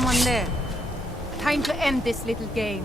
someone there. Time to end this little game.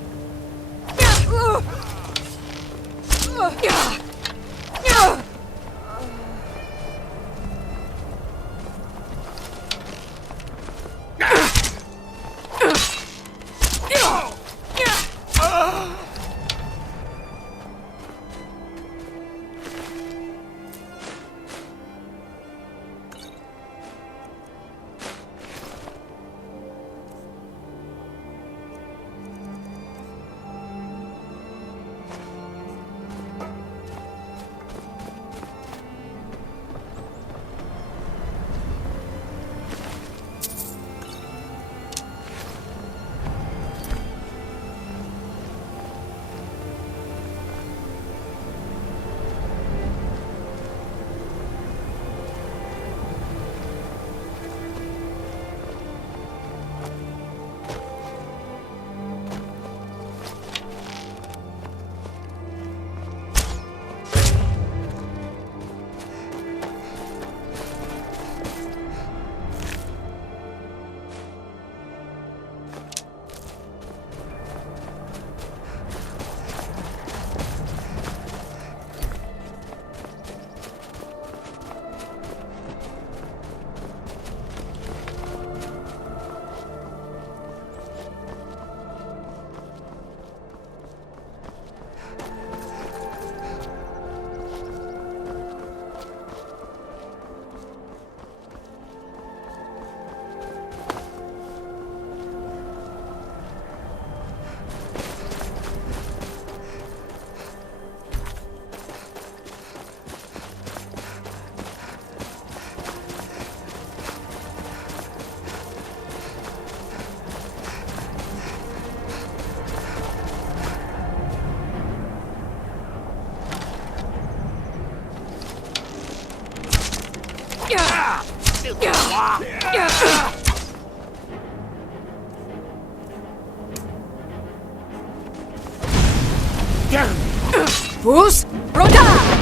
Bruce, Rhoda!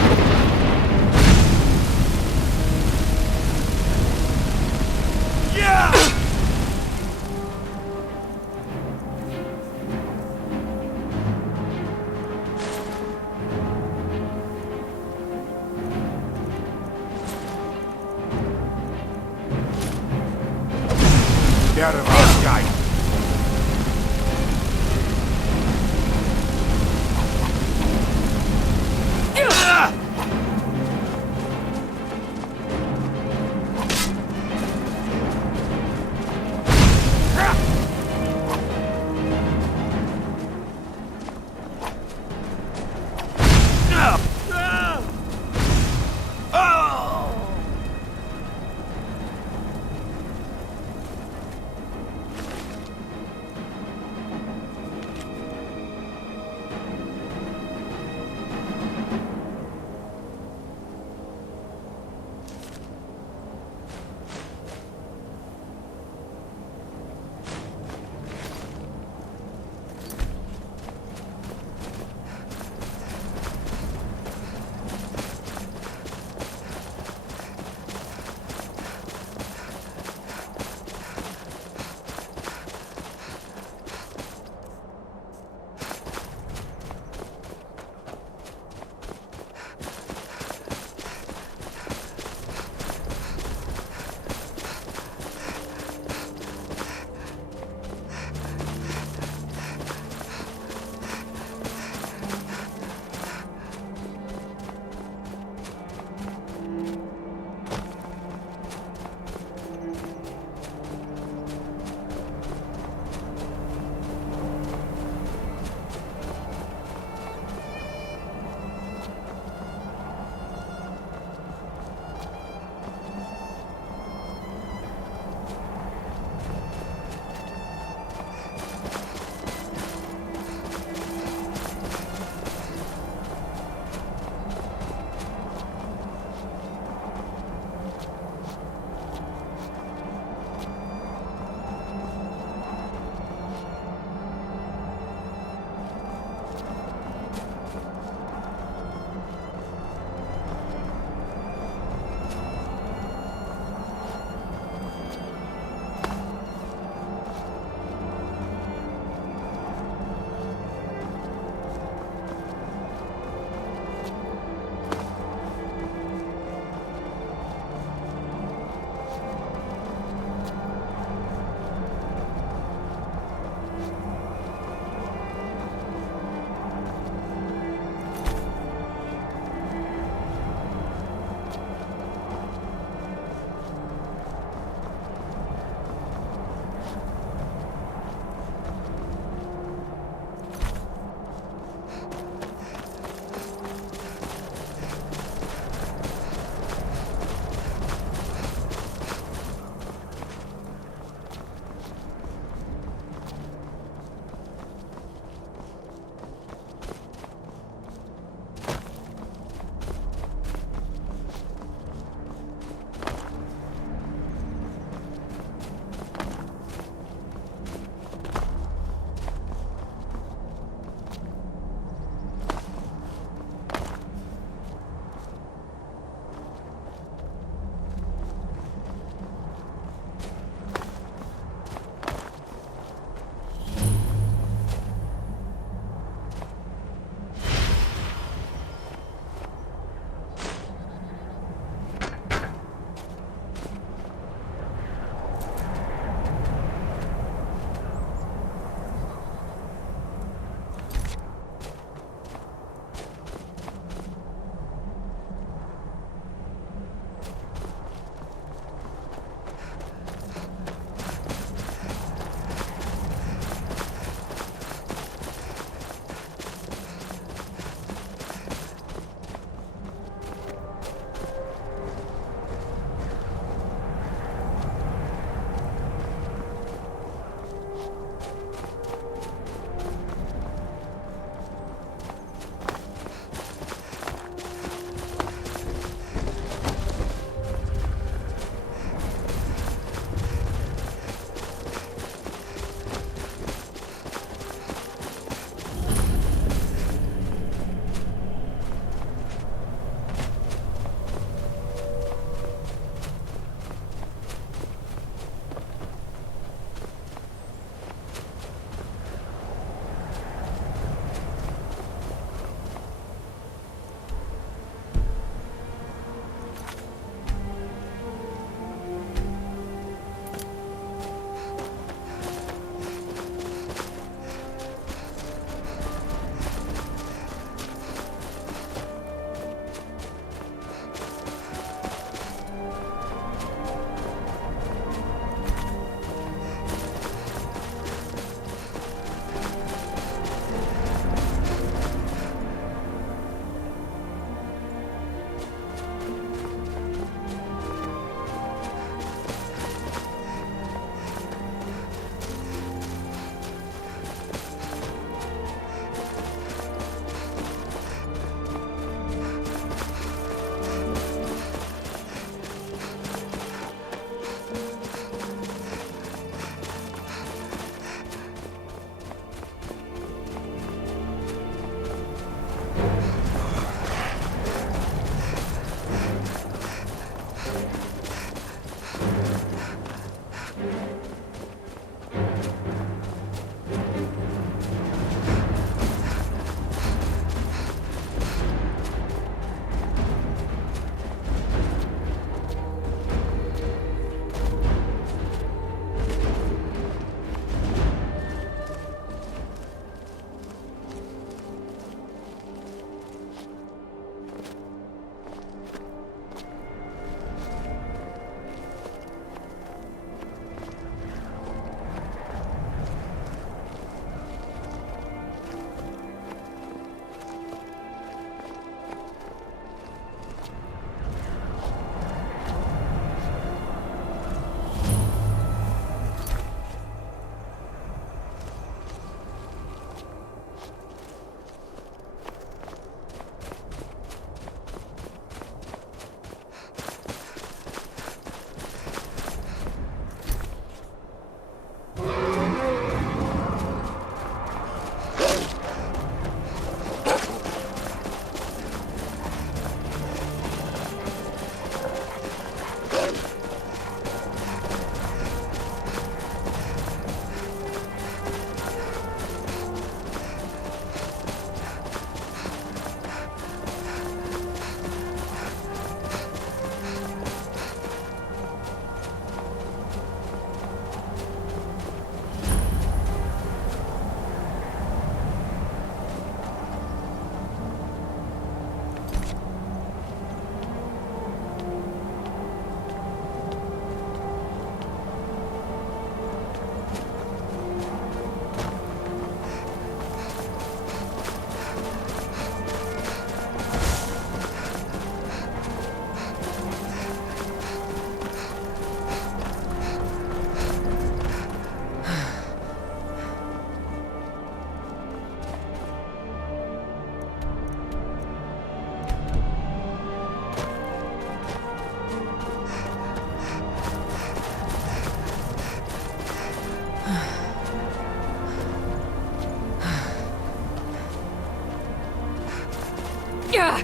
Yeah.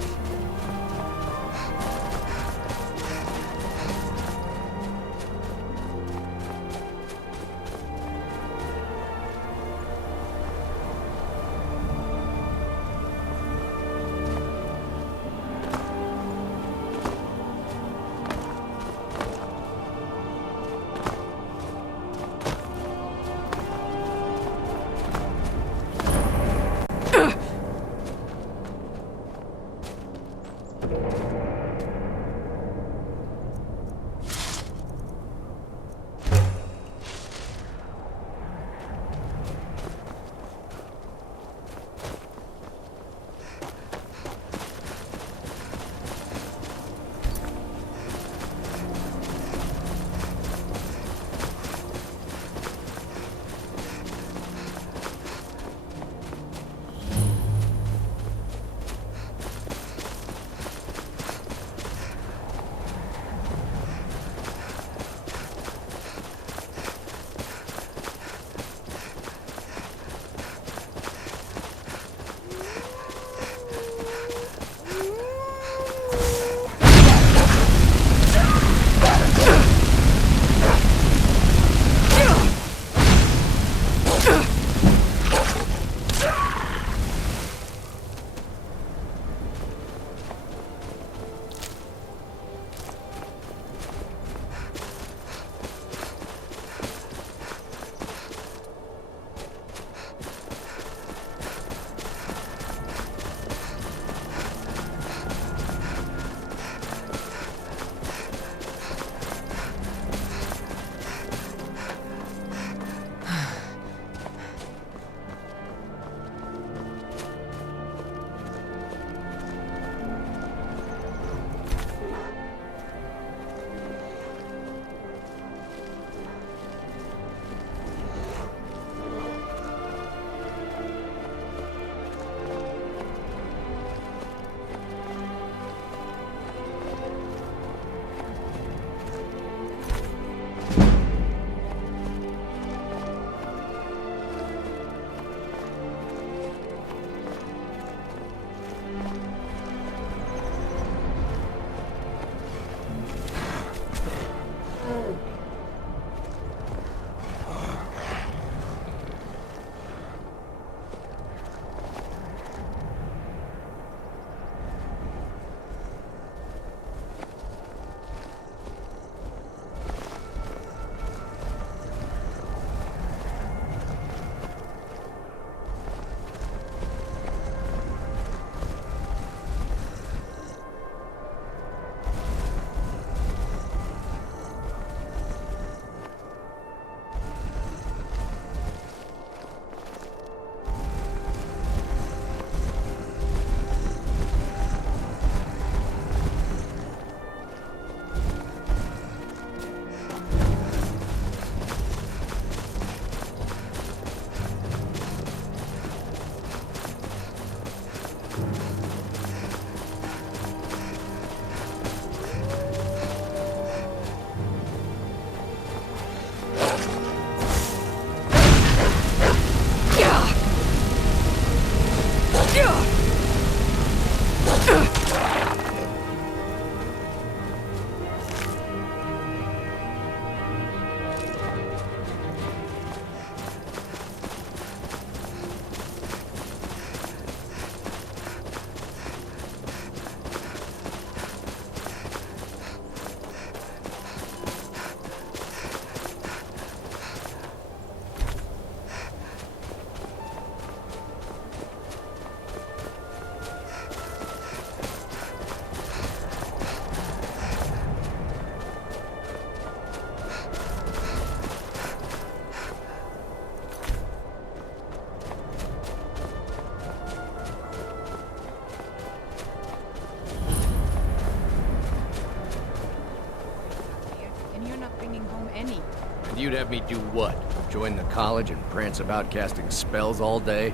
You'd have me do what? Join the college and prance about casting spells all day?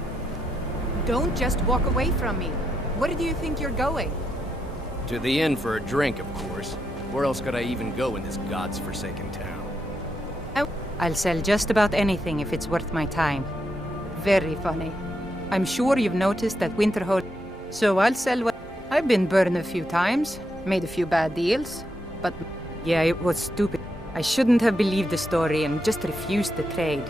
Don't just walk away from me. Where do you think you're going? To the inn for a drink, of course. Where else could I even go in this god's forsaken town? I'll sell just about anything if it's worth my time. Very funny. I'm sure you've noticed that Winterhold... So I'll sell what... I've been burned a few times, made a few bad deals, but yeah, it was stupid. I shouldn't have believed the story and just refused the trade.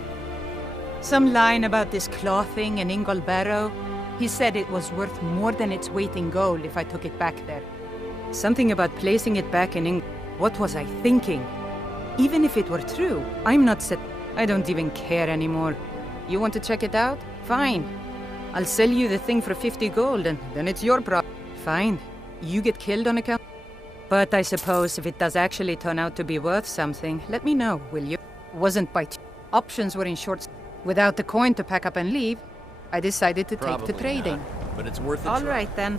Some line about this clothing in Ingol Barrow. He said it was worth more than its weight in gold if I took it back there. Something about placing it back in Ingol. What was I thinking? Even if it were true, I'm not set. I don't even care anymore. You want to check it out? Fine. I'll sell you the thing for 50 gold and then it's your problem. Fine. You get killed on account. But I suppose if it does actually turn out to be worth something, let me know, will you? Wasn't by options were in short. Without the coin to pack up and leave, I decided to take to trading. Not, but it's worth a All try. right then.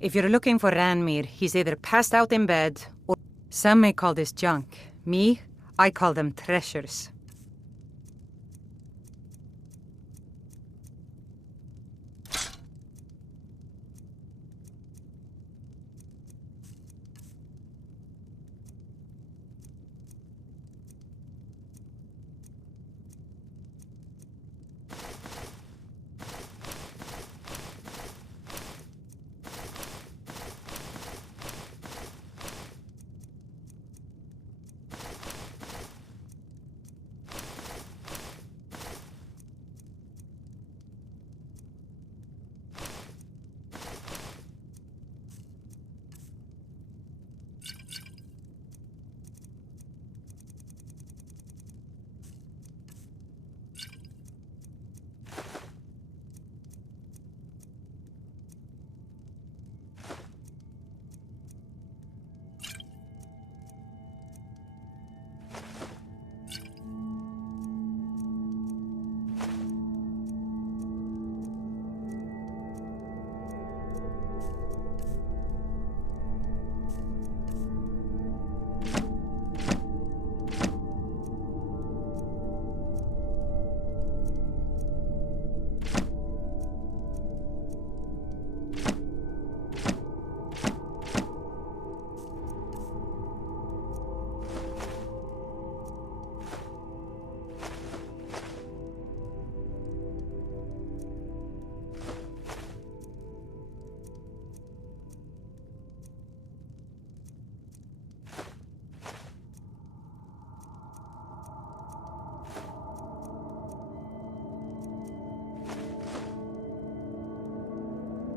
If you're looking for Ranmir, he's either passed out in bed, or some may call this junk. Me, I call them treasures.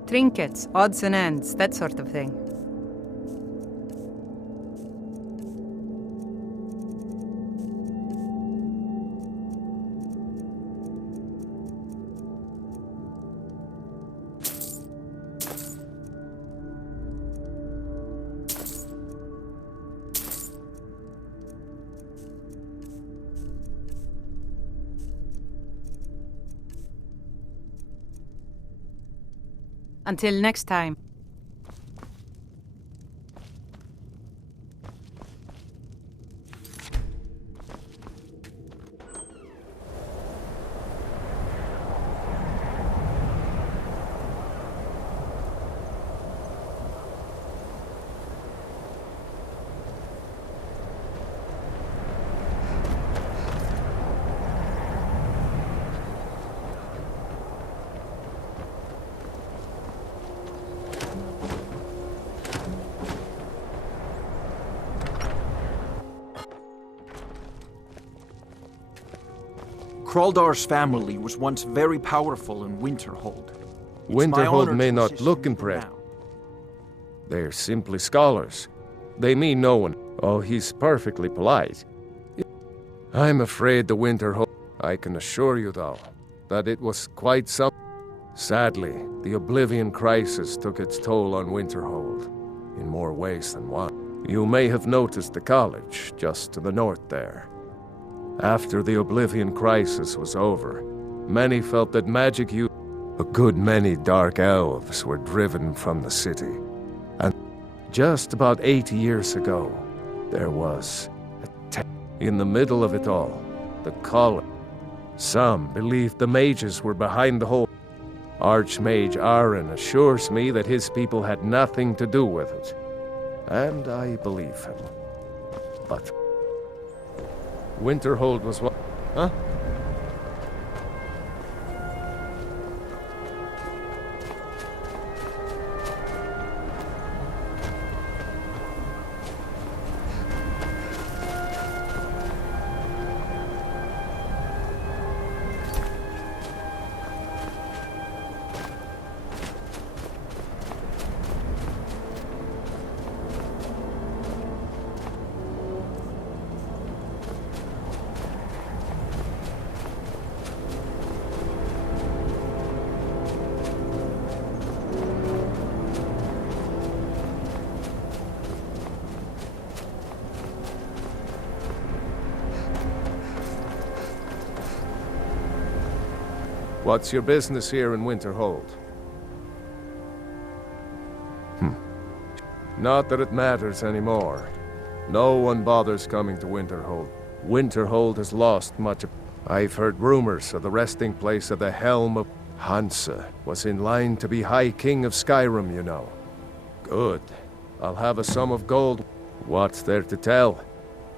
Trinkets, odds and ends, that sort of thing. Until next time. Kraldar's family was once very powerful in Winterhold. Winterhold may not look impressed. They're simply scholars. They mean no one. Oh, he's perfectly polite. I'm afraid the Winterhold... I can assure you, though, that it was quite some... Sadly, the Oblivion Crisis took its toll on Winterhold, in more ways than one. You may have noticed the college, just to the north there. After the Oblivion Crisis was over, many felt that magic use. A good many dark elves were driven from the city. And just about 80 years ago, there was in the middle of it all, the college. Some believed the mages were behind the whole. Archmage Aaron assures me that his people had nothing to do with it. And I believe him. But Winterhold was what? Huh? What's your business here in Winterhold? Not that it matters anymore. No one bothers coming to Winterhold. Winterhold has lost much of... I've heard rumors of the resting place of the Helm of... Hansa was in line to be High King of Skyrim, you know. Good. I'll have a sum of gold. What's there to tell?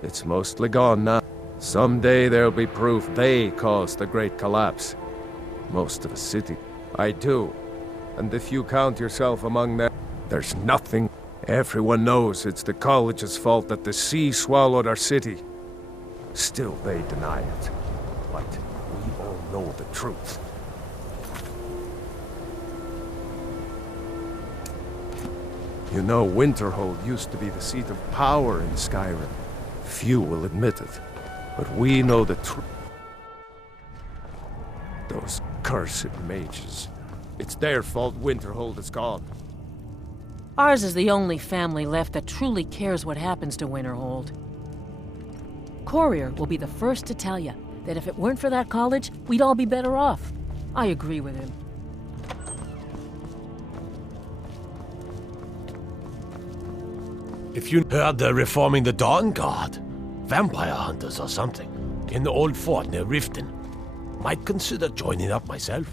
It's mostly gone now. Someday there'll be proof they caused the Great Collapse. Most of the city. I do. And if you count yourself among them, there's nothing. Everyone knows it's the college's fault that the sea swallowed our city. Still, they deny it. But we all know the truth. You know, Winterhold used to be the seat of power in Skyrim. Few will admit it, but we know the truth. Those cursed mages. It's their fault Winterhold is gone. Ours is the only family left that truly cares what happens to Winterhold. Courier will be the first to tell you that if it weren't for that college, we'd all be better off. I agree with him. If you heard they're reforming the Dawn Guard, vampire hunters or something, in the old fort near Riften, might consider joining up myself.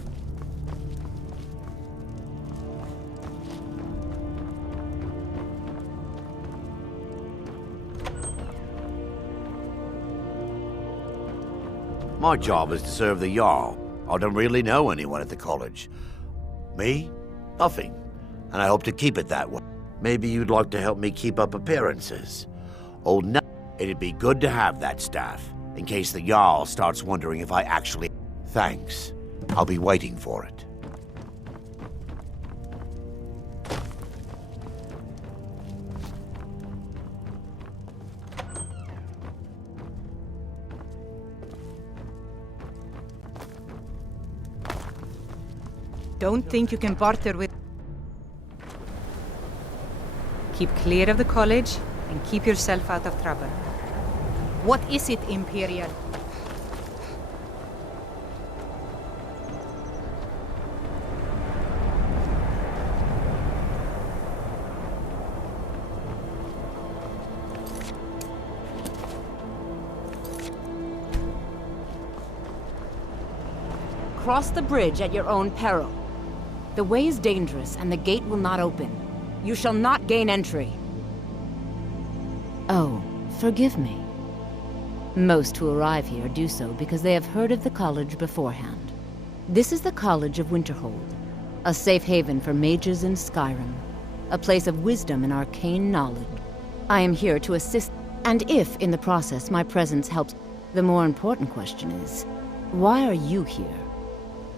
My job is to serve the Jarl. I don't really know anyone at the college. Me? Nothing. And I hope to keep it that way. Maybe you'd like to help me keep up appearances. Oh no, it'd be good to have that staff, in case the Jarl starts wondering if I actually... Thanks. I'll be waiting for it. Don't think you can barter with... Keep clear of the college and keep yourself out of trouble. What is it, Imperial? Cross the bridge at your own peril. The way is dangerous, and the gate will not open. You shall not gain entry. Oh, forgive me. Most who arrive here do so because they have heard of the college beforehand. This is the College of Winterhold, a safe haven for mages in Skyrim, a place of wisdom and arcane knowledge. I am here to assist, and if, in the process, my presence helps, the more important question is, why are you here?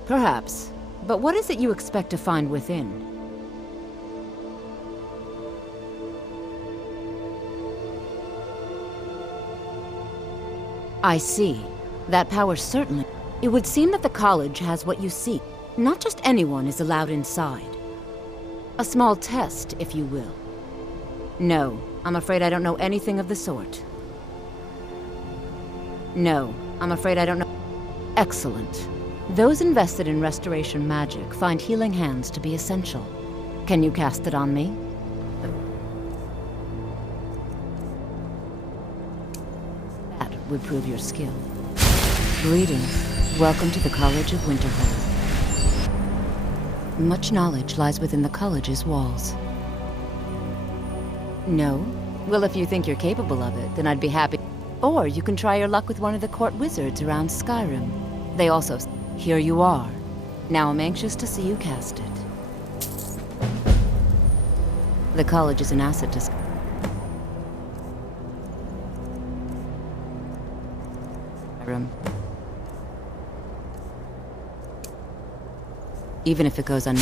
Perhaps. But what is it you expect to find within? I see. That power certainly... It would seem that the college has what you seek. Not just anyone is allowed inside. A small test, if you will. No, I'm afraid I don't know anything of the sort. No, I'm afraid I don't know. Excellent. Those invested in restoration magic find healing hands to be essential. Can you cast it on me? That would prove your skill. Greetings. Welcome to the College of Winterhold. Much knowledge lies within the college's walls. No? Well, if you think you're capable of it, then I'd be happy. Or you can try your luck with one of the court wizards around Skyrim. They also... Here you are. Now I'm anxious to see you cast it. The college is an asset to Skyrim. Even if it goes un...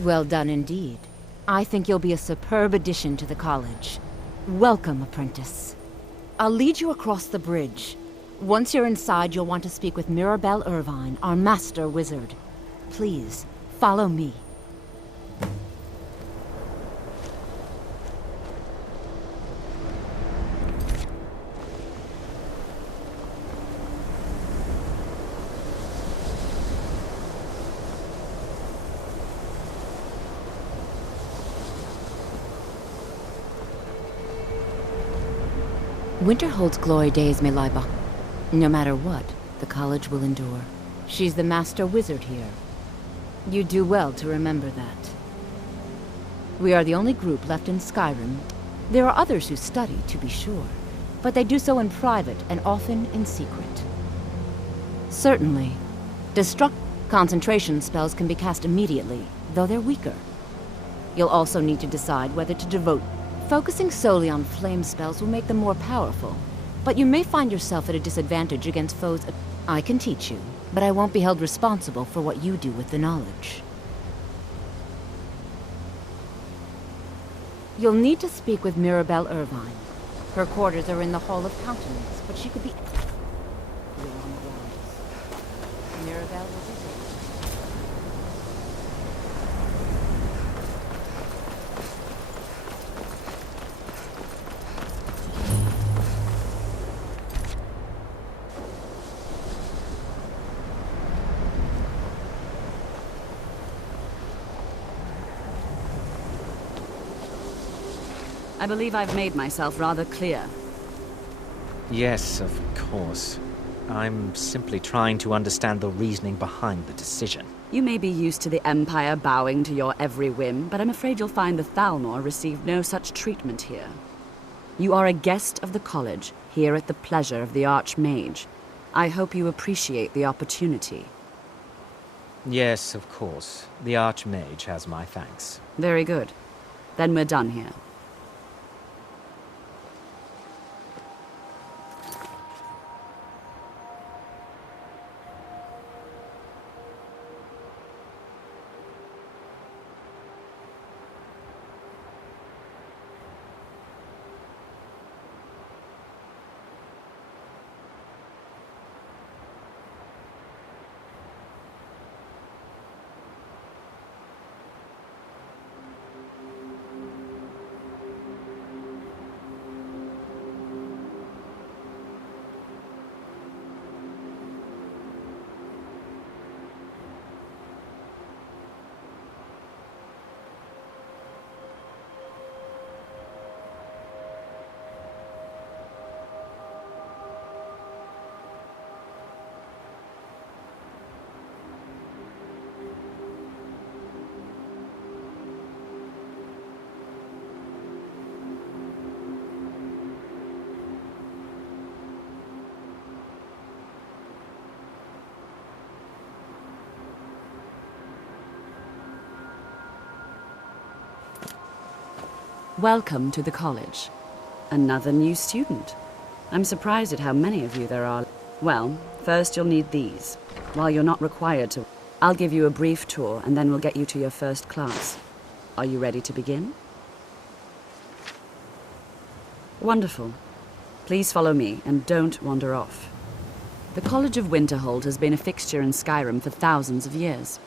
Well done indeed. I think you'll be a superb addition to the college. Welcome, apprentice. I'll lead you across the bridge. Once you're inside, you'll want to speak with Mirabelle Irvine, our master wizard. Please, follow me. Winterhold's glory days may lie behind. No matter what, the college will endure. She's the master wizard here. You do well to remember that. We are the only group left in Skyrim. There are others who study, to be sure, but they do so in private and often in secret. Certainly, concentration spells can be cast immediately, though they're weaker. You'll also need to decide whether to devote. Focusing solely on flame spells will make them more powerful, but you may find yourself at a disadvantage against foes. I can teach you, but I won't be held responsible for what you do with the knowledge. You'll need to speak with Mirabelle Irvine. Her quarters are in the Hall of Countenance, but she could be... You're on the grounds. Mirabelle will be there. I believe I've made myself rather clear. Yes, of course. I'm simply trying to understand the reasoning behind the decision. You may be used to the Empire bowing to your every whim, but I'm afraid you'll find the Thalmor received no such treatment here. You are a guest of the college, here at the pleasure of the Archmage. I hope you appreciate the opportunity. Yes, of course. The Archmage has my thanks. Very good. Then we're done here. Welcome to the college. Another new student. I'm surprised at how many of you there are. Well, first you'll need these. While you're not required to, I'll give you a brief tour and then we'll get you to your first class. Are you ready to begin? Wonderful. Please follow me and don't wander off. The College of Winterhold has been a fixture in Skyrim for thousands of years.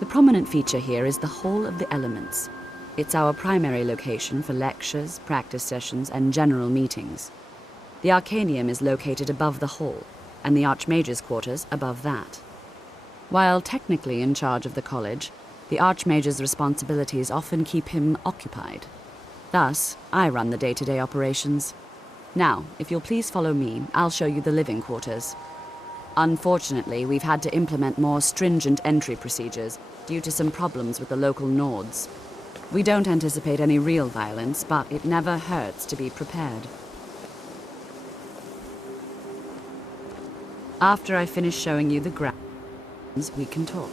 The prominent feature here is the Hall of the Elements. It's our primary location for lectures, practice sessions, and general meetings. The Arcanium is located above the hall, and the Archmage's quarters above that. While technically in charge of the college, the Archmage's responsibilities often keep him occupied. Thus, I run the day-to-day operations. Now, if you'll please follow me, I'll show you the living quarters. Unfortunately, we've had to implement more stringent entry procedures due to some problems with the local Nords. We don't anticipate any real violence, but it never hurts to be prepared. After I finish showing you the grounds, we can talk.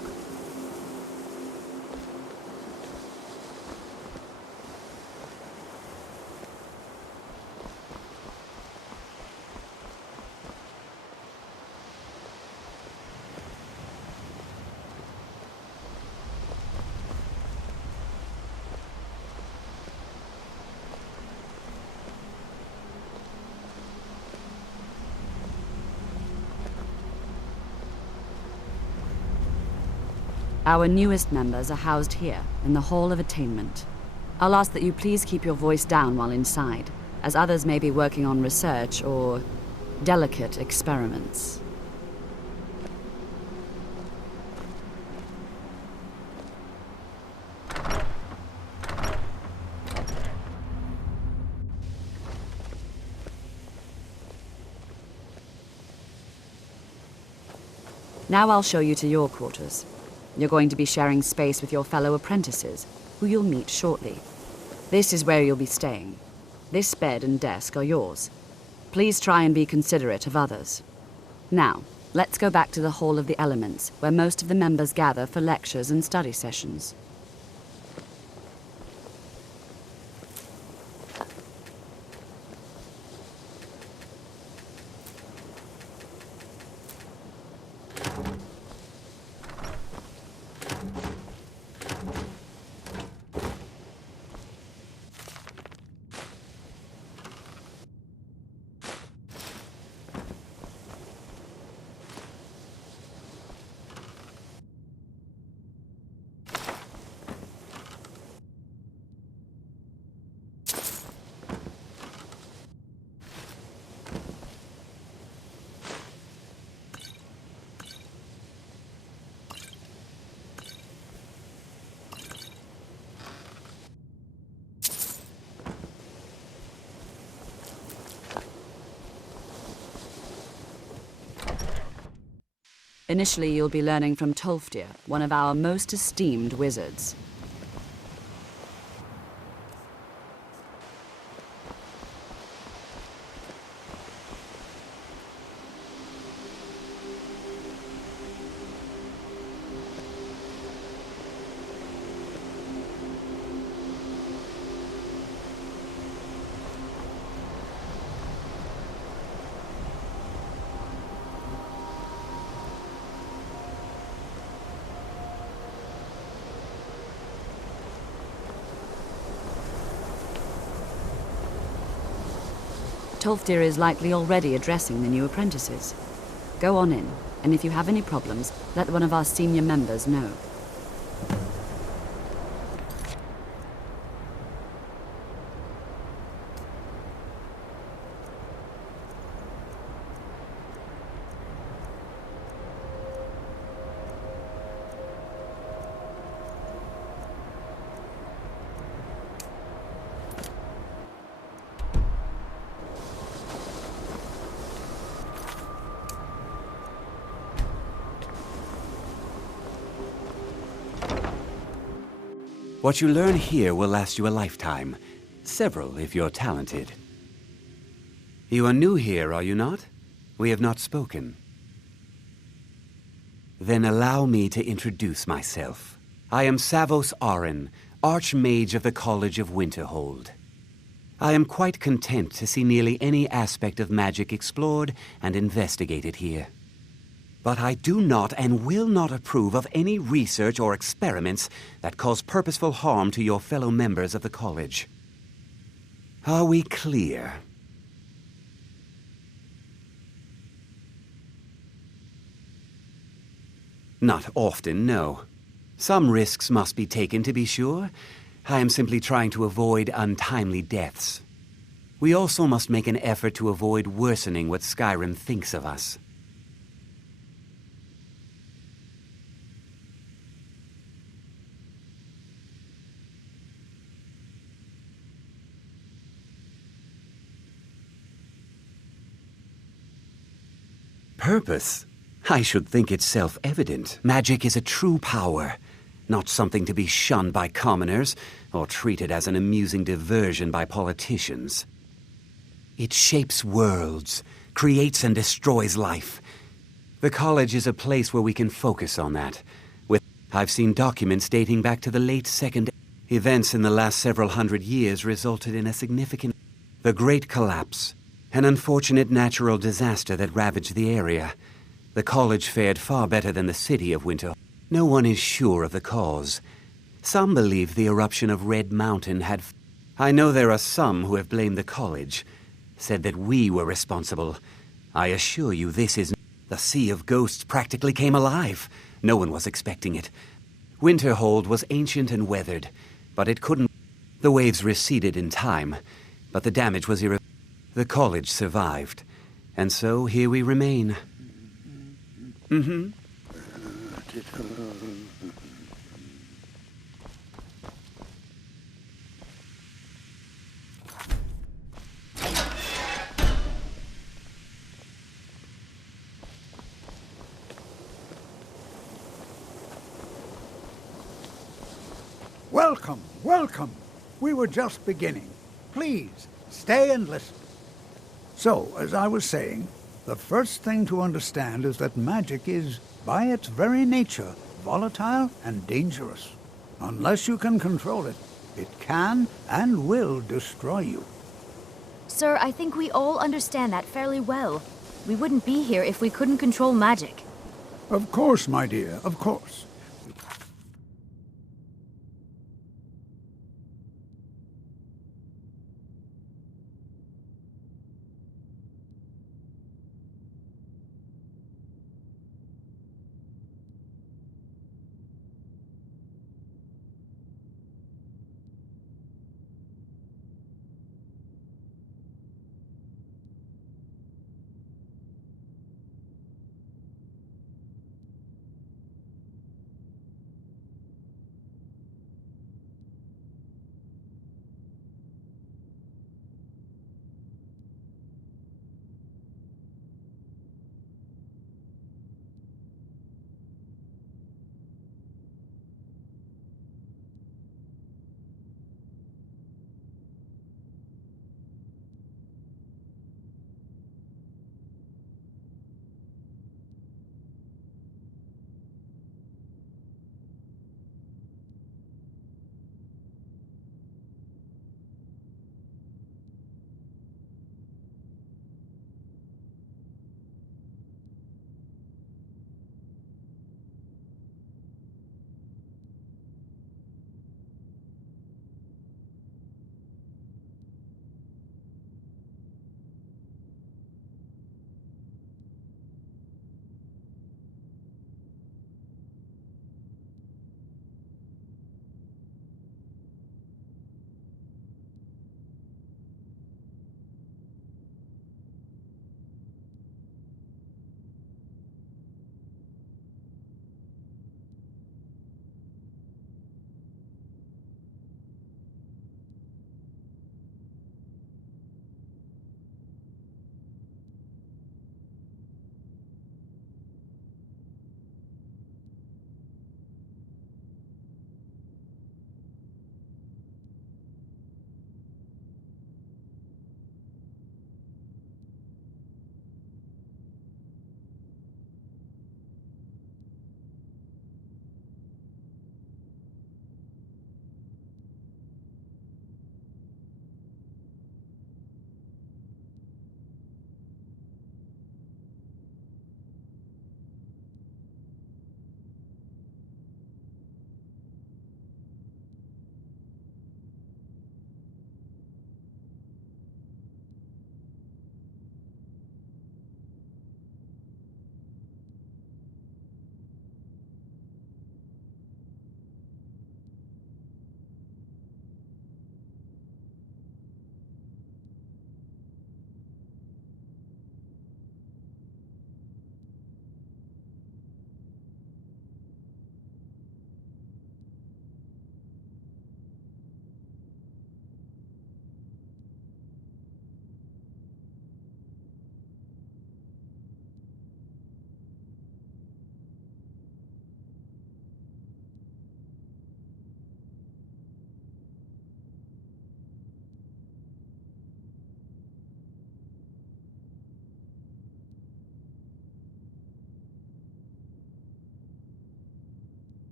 Our newest members are housed here, in the Hall of Attainment. I'll ask that you please keep your voice down while inside, as others may be working on research or delicate experiments. Now I'll show you to your quarters. You're going to be sharing space with your fellow apprentices, who you'll meet shortly. This is where you'll be staying. This bed and desk are yours. Please try and be considerate of others. Now, let's go back to the Hall of the Elements, where most of the members gather for lectures and study sessions. Initially, you'll be learning from Tolfdir, one of our most esteemed wizards. Tolfdir is likely already addressing the new apprentices. Go on in, and if you have any problems, let one of our senior members know. What you learn here will last you a lifetime. Several, if you're talented. You are new here, are you not? We have not spoken. Then allow me to introduce myself. I am Savos Arin, Archmage of the College of Winterhold. I am quite content to see nearly any aspect of magic explored and investigated here. But I do not and will not approve of any research or experiments that cause purposeful harm to your fellow members of the college. Are we clear? Not often, no. Some risks must be taken, to be sure. I am simply trying to avoid untimely deaths. We also must make an effort to avoid worsening what Skyrim thinks of us. Purpose? I should think it's self-evident. Magic is a true power, not something to be shunned by commoners or treated as an amusing diversion by politicians. It shapes worlds, creates and destroys life. The college is a place where we can focus on that. I've seen documents dating back to the late Second. Events in the last several hundred years resulted in a significant... The Great Collapse, an unfortunate natural disaster that ravaged the area. The college fared far better than the city of Winter. No one is sure of the cause. Some believe the eruption of Red Mountain had... I know there are some who have blamed the college, said that we were responsible. I assure you this is... The Sea of Ghosts practically came alive. No one was expecting it. Winterhold was ancient and weathered, but it couldn't... The waves receded in time, but the damage was irreversible. The college survived, and so here we remain. Welcome, welcome. We were just beginning. Please, stay and listen. So, as I was saying, the first thing to understand is that magic is, by its very nature, volatile and dangerous. Unless you can control it, it can and will destroy you. Sir, I think we all understand that fairly well. We wouldn't be here if we couldn't control magic. Of course, my dear, of course.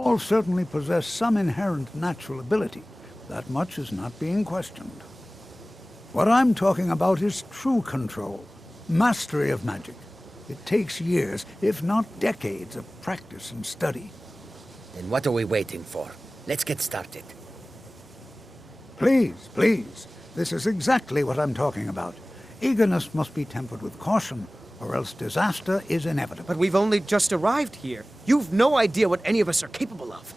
all certainly possess some inherent natural ability. That much is not being questioned. What I'm talking about is true control, mastery of magic. It takes years, if not decades, of practice and study. Then what are we waiting for? Let's get started. Please, please. This is exactly what I'm talking about. Eagerness must be tempered with caution, or else disaster is inevitable. But we've only just arrived here. You've no idea what any of us are capable of.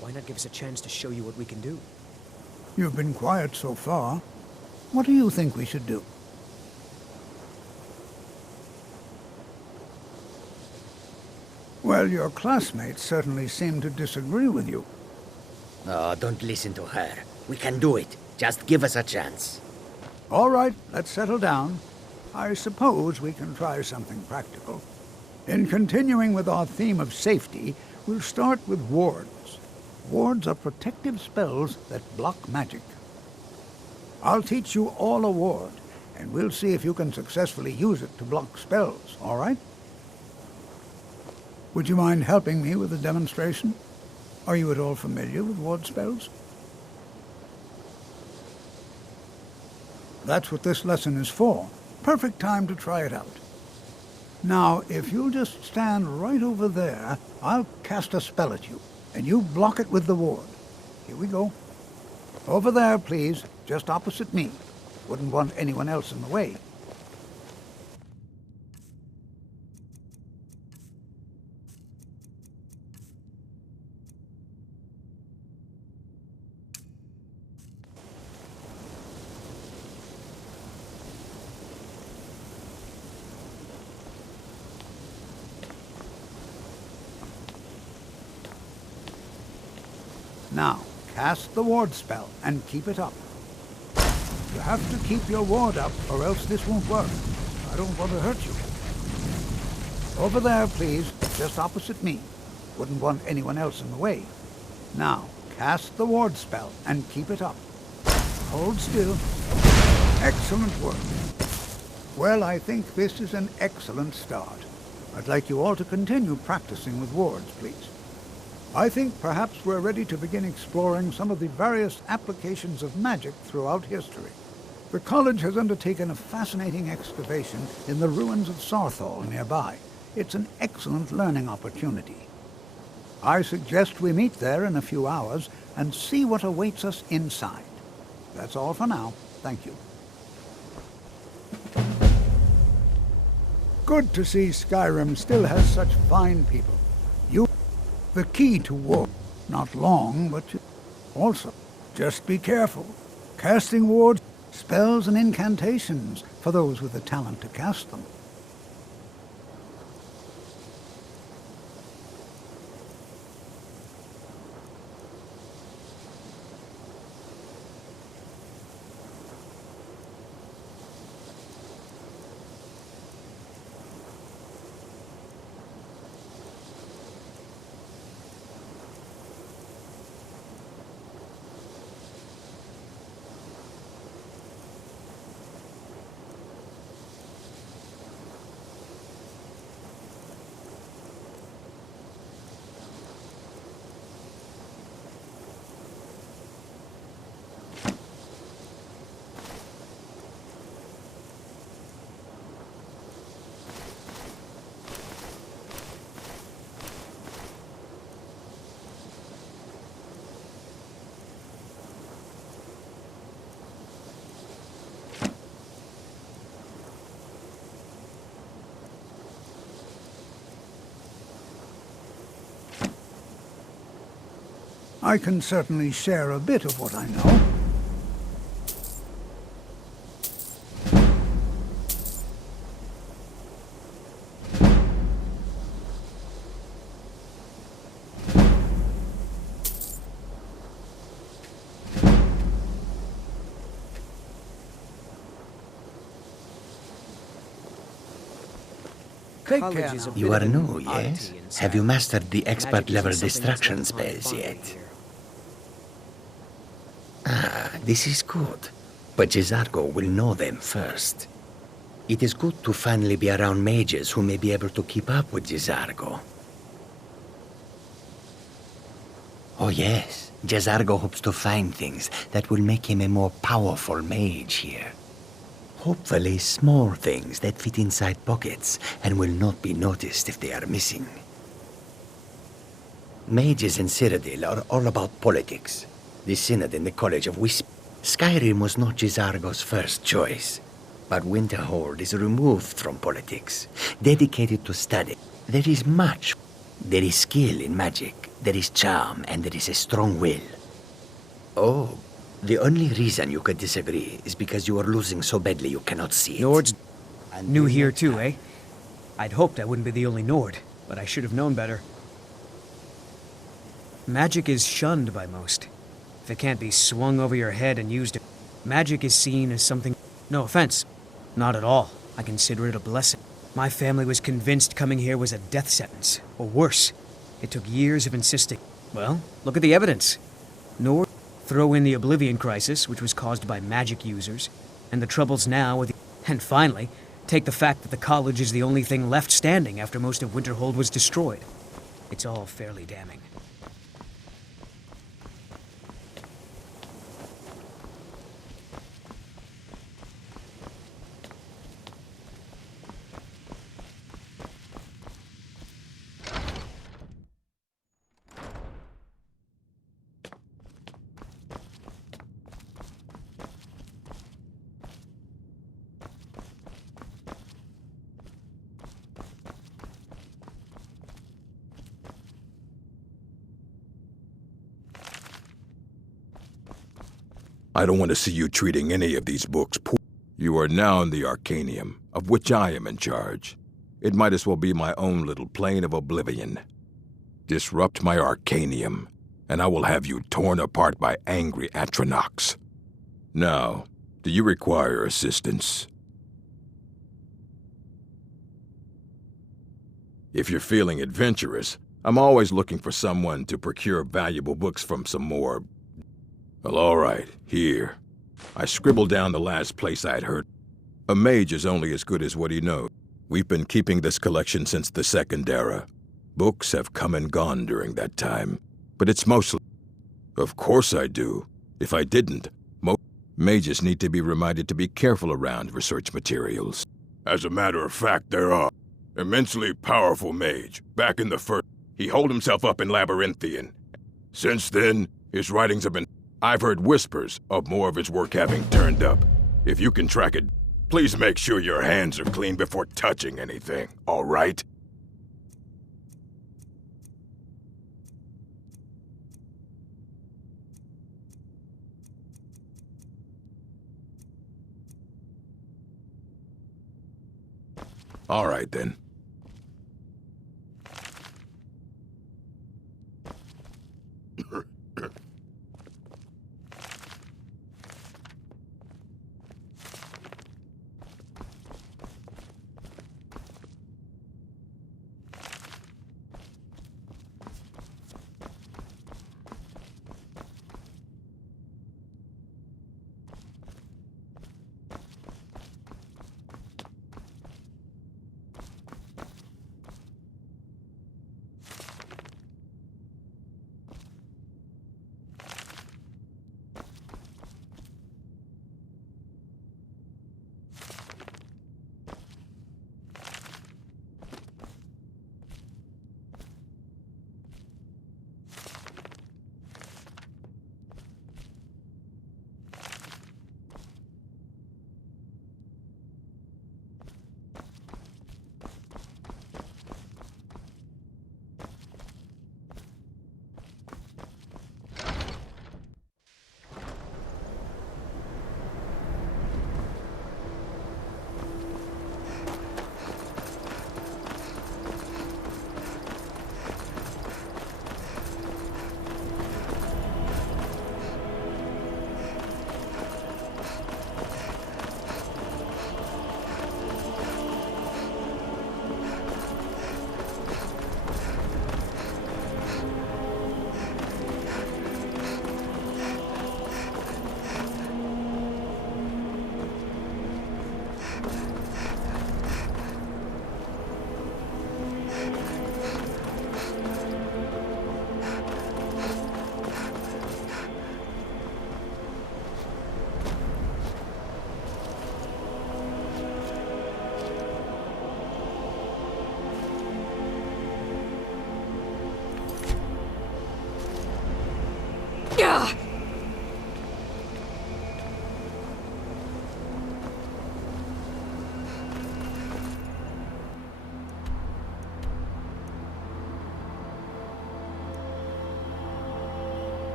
Why not give us a chance to show you what we can do? You've been quiet so far. What do you think we should do? Well, your classmates certainly seem to disagree with you. Oh, don't listen to her. We can do it. Just give us a chance. All right, let's settle down. I suppose we can try something practical. In continuing with our theme of safety, we'll start with wards. Wards are protective spells that block magic. I'll teach you all a ward, and we'll see if you can successfully use it to block spells, all right? Would you mind helping me with the demonstration? Are you at all familiar with ward spells? That's what this lesson is for. Perfect time to try it out. Now, if you'll just stand right over there, I'll cast a spell at you, and you block it with the ward. Here we go. Over there, please, just opposite me. Wouldn't want anyone else in the way. Now, cast the ward spell and keep it up. You have to keep your ward up or else this won't work. I don't want to hurt you. Over there, please, just opposite me. Wouldn't want anyone else in the way. Now, cast the ward spell and keep it up. Hold still. Excellent work. Well, I think this is an excellent start. I'd like you all to continue practicing with wards, please. I think perhaps we're ready to begin exploring some of the various applications of magic throughout history. The college has undertaken a fascinating excavation in the ruins of Sarthal nearby. It's an excellent learning opportunity. I suggest we meet there in a few hours and see what awaits us inside. That's all for now. Thank you. Good to see Skyrim still has such fine people. The key to war, not long, but also, just be careful. Casting wards, spells and incantations for those with the talent to cast them. I can certainly share a bit of what I know. You are new, yes? Have you mastered the expert-level distraction spells yet? Ah, this is good. But Jizargo will know them first. It is good to finally be around mages who may be able to keep up with Jizargo. Oh yes, Jazargo hopes to find things that will make him a more powerful mage here. Hopefully small things that fit inside pockets and will not be noticed if they are missing. Mages in Cyrodiil are all about politics. The Synod in the College of Wisp. Skyrim was not Jazargo's first choice, but Winterhold is removed from politics, dedicated to study. There is much. There is skill in magic, there is charm, and there is a strong will. Oh, the only reason you could disagree is because you are losing so badly you cannot see it. Nord's new here too, eh? I'd hoped I wouldn't be the only Nord, but I should have known better. Magic is shunned by most. If it can't be swung over your head and used, magic is seen as something... No offense. Not at all. I consider it a blessing. My family was convinced coming here was a death sentence, or worse. It took years of insisting. Well, look at the evidence. Nord, throw in the Oblivion Crisis, which was caused by magic users, and the troubles now with the... And finally, take the fact that the college is the only thing left standing after most of Winterhold was destroyed. It's all fairly damning. I don't want to see you treating any of these books poor. You are now in the Arcanium, of which I am in charge. It might as well be my own little plane of oblivion. Disrupt my Arcanium, and I will have you torn apart by angry Atronachs. Now, do you require assistance? If you're feeling adventurous, I'm always looking for someone to procure valuable books from some more... Well, all right, here. I scribbled down the last place I'd heard. A mage is only as good as what he knows. We've been keeping this collection since the Second Era. Books have come and gone during that time, but it's mostly... Of course I do. If I didn't, mages need to be reminded to be careful around research materials. As a matter of fact, there are. Immensely powerful mage, back in the first... He holed himself up in Labyrinthian. Since then, his writings have been... I've heard whispers of more of his work having turned up. If you can track it, please make sure your hands are clean before touching anything, all right? All right, then.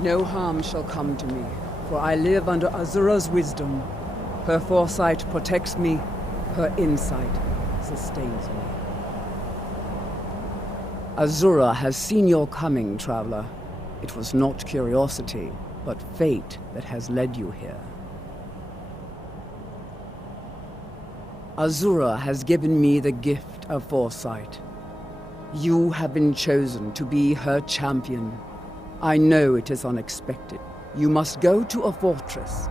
No harm shall come to me, for I live under Azura's wisdom. Her foresight protects me, her insight sustains me. Azura has seen your coming, traveler. It was not curiosity, but fate that has led you here. Azura has given me the gift of foresight. You have been chosen to be her champion. I know it is unexpected. You must go to a fortress.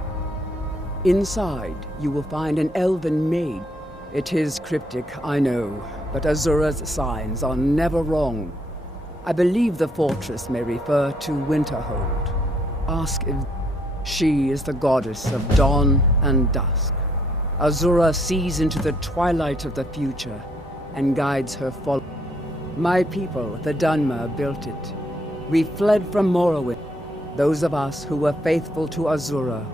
Inside, you will find an elven maid. It is cryptic, I know, but Azura's signs are never wrong. I believe the fortress may refer to Winterhold. Ask if she is the goddess of dawn and dusk. Azura sees into the twilight of the future and guides her followers. My people, the Dunmer, built it. We fled from Morrowind, those of us who were faithful to Azura.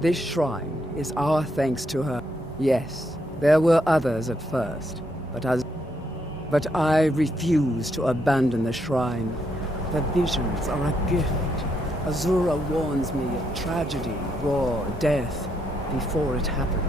This shrine is our thanks to her. Yes, there were others at first, but I refuse to abandon the shrine. The visions are a gift. Azura warns me of tragedy, war, death, before it happens.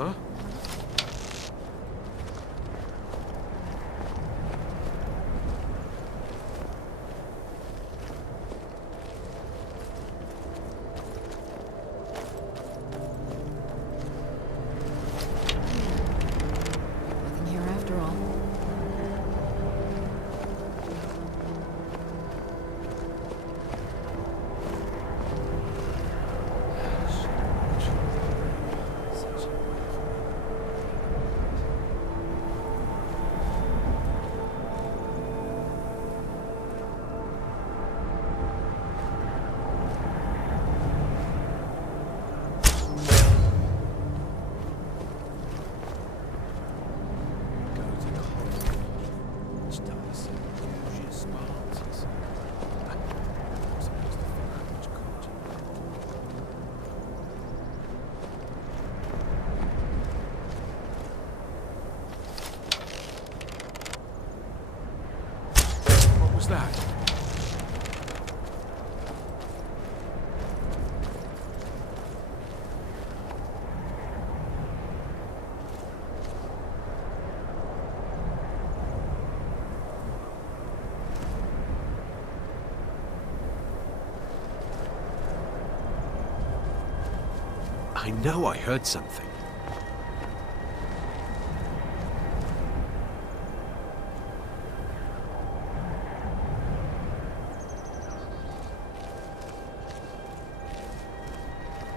Huh? Nothing here after all. What was that? I know I heard something.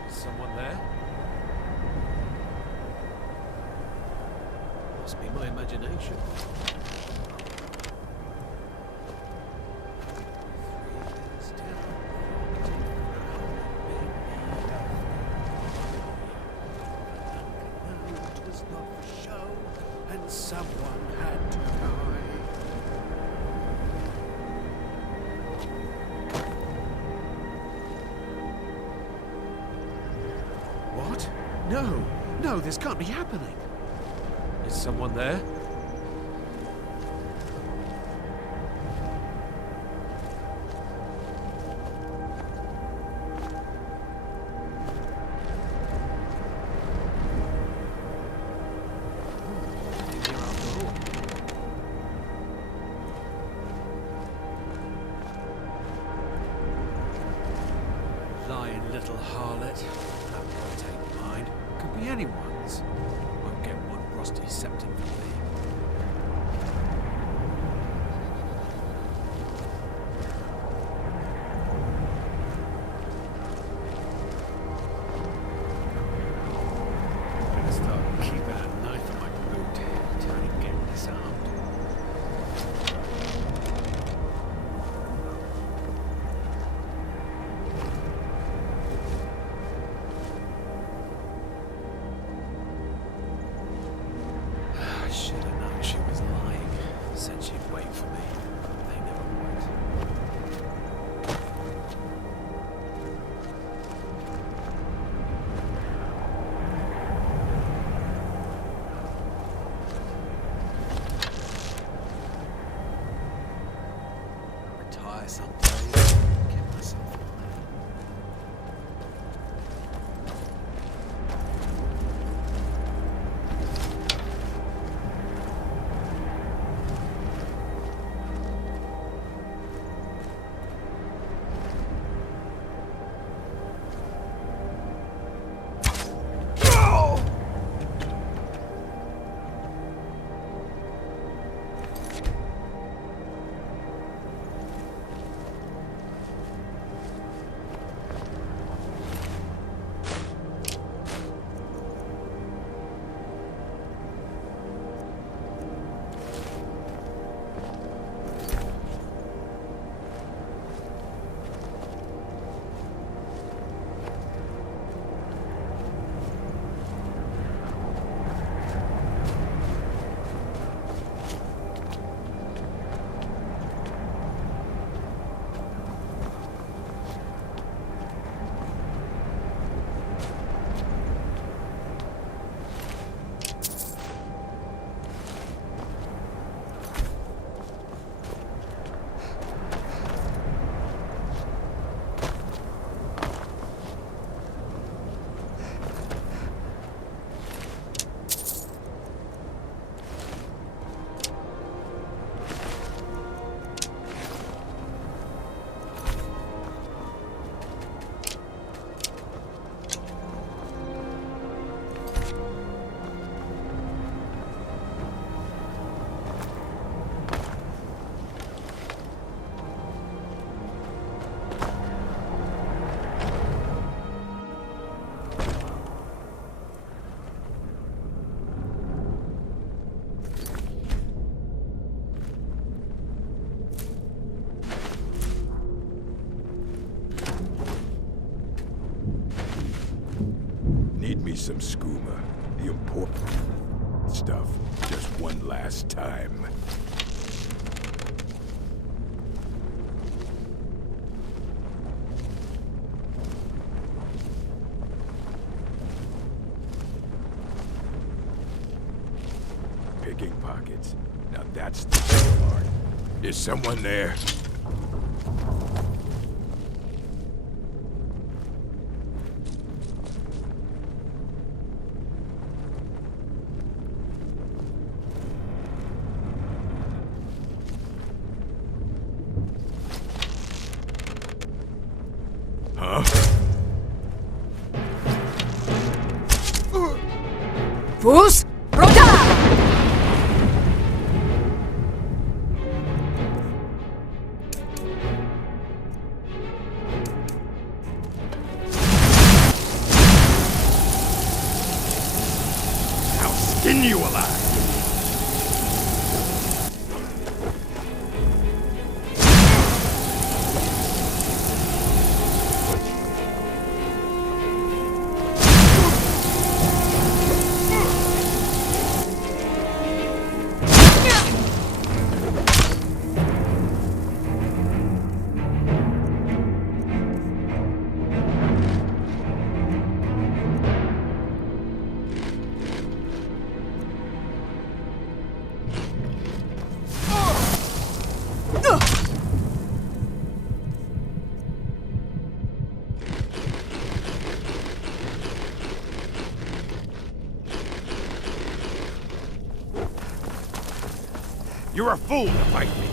Is someone there? Must be my imagination. And someone had to die. What? No! No, this can't be happening! Is someone there? Lying little harlot. That won't take mine. Could be anyone's. Won't get one rusty septum from me. Better start keeping a knife in my boot. Time to get disarmed. Should have known she was lying. Said she'd wait for me. They never would. Retire someplace. Get myself on. Feed me some skooma. The important stuff. Just one last time. Picking pockets. Now that's the best part. Is someone there? Huh? Fus! Rota! Skin you alive! You're a fool to fight me!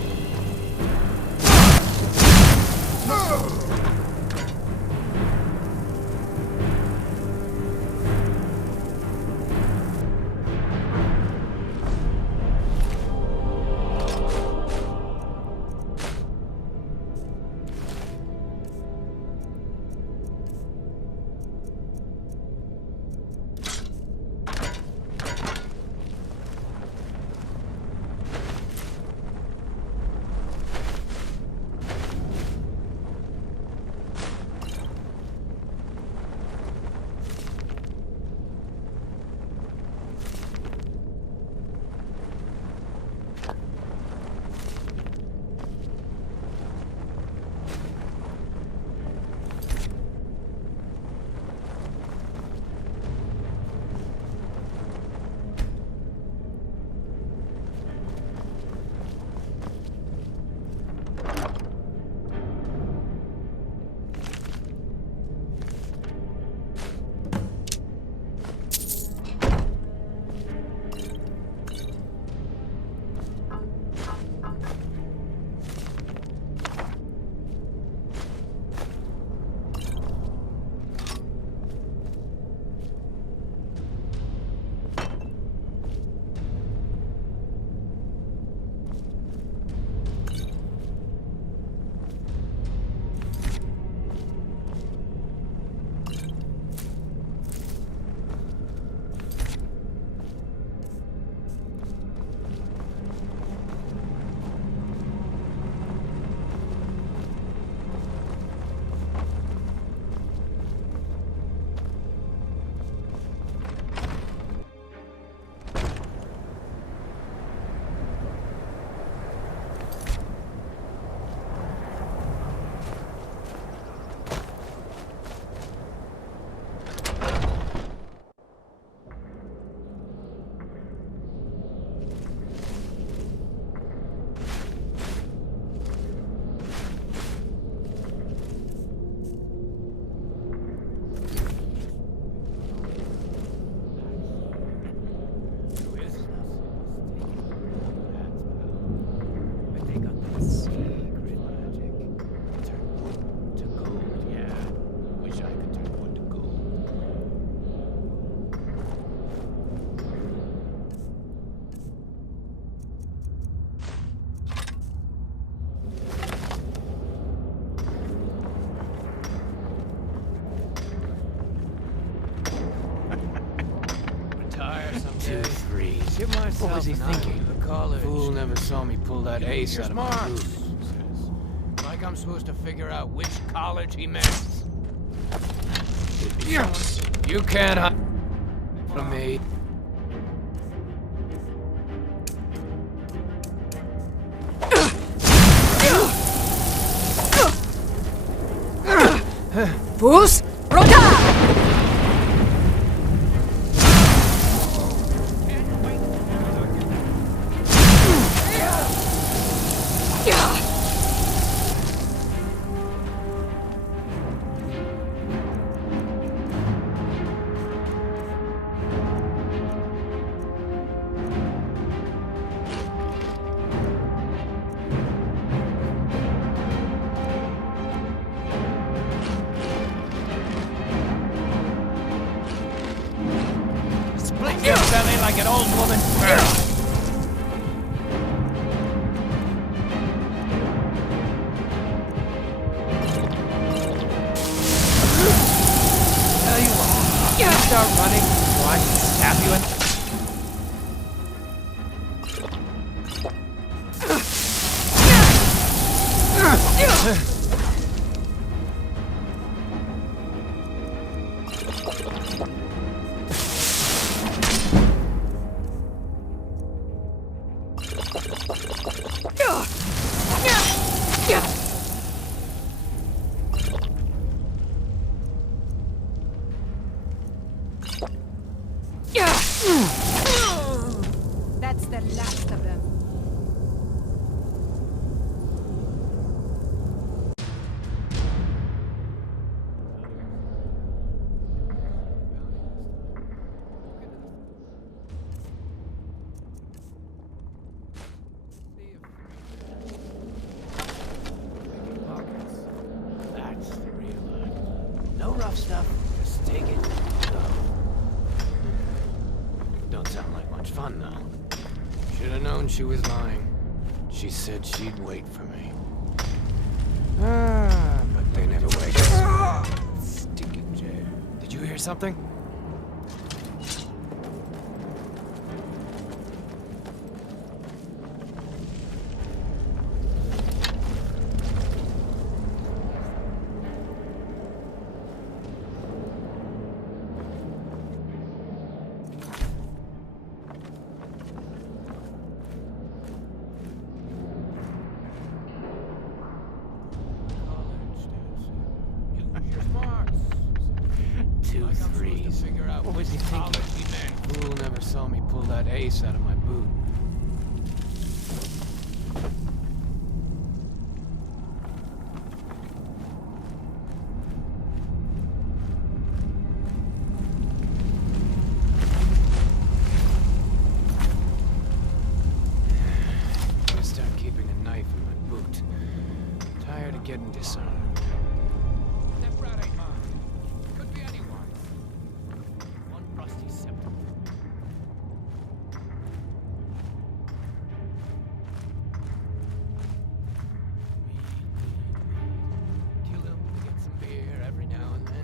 What was he thinking? Fool never saw me pull that ace out of my boots. Like I'm supposed to figure out which college he meant. You can't hide. Follow me. Fus! Rota! Split your belly like an old woman. Tell you what, you start running so I can stab you in. That's the last of them. That's the real life. No rough stuff, just take it. Don't sound like much fun, though. Should have known she was lying. She said she'd wait for me. But they never wait. Stinking jail. Did you hear something? Two threes. What was he thinking? Fool never saw me pull that ace out of my boot. I'm gonna start keeping a knife in my boot. Tired of getting disarmed. That brat ain't mine. Could be anyone's. One rusty scepter. Kill him, get some beer every now and then.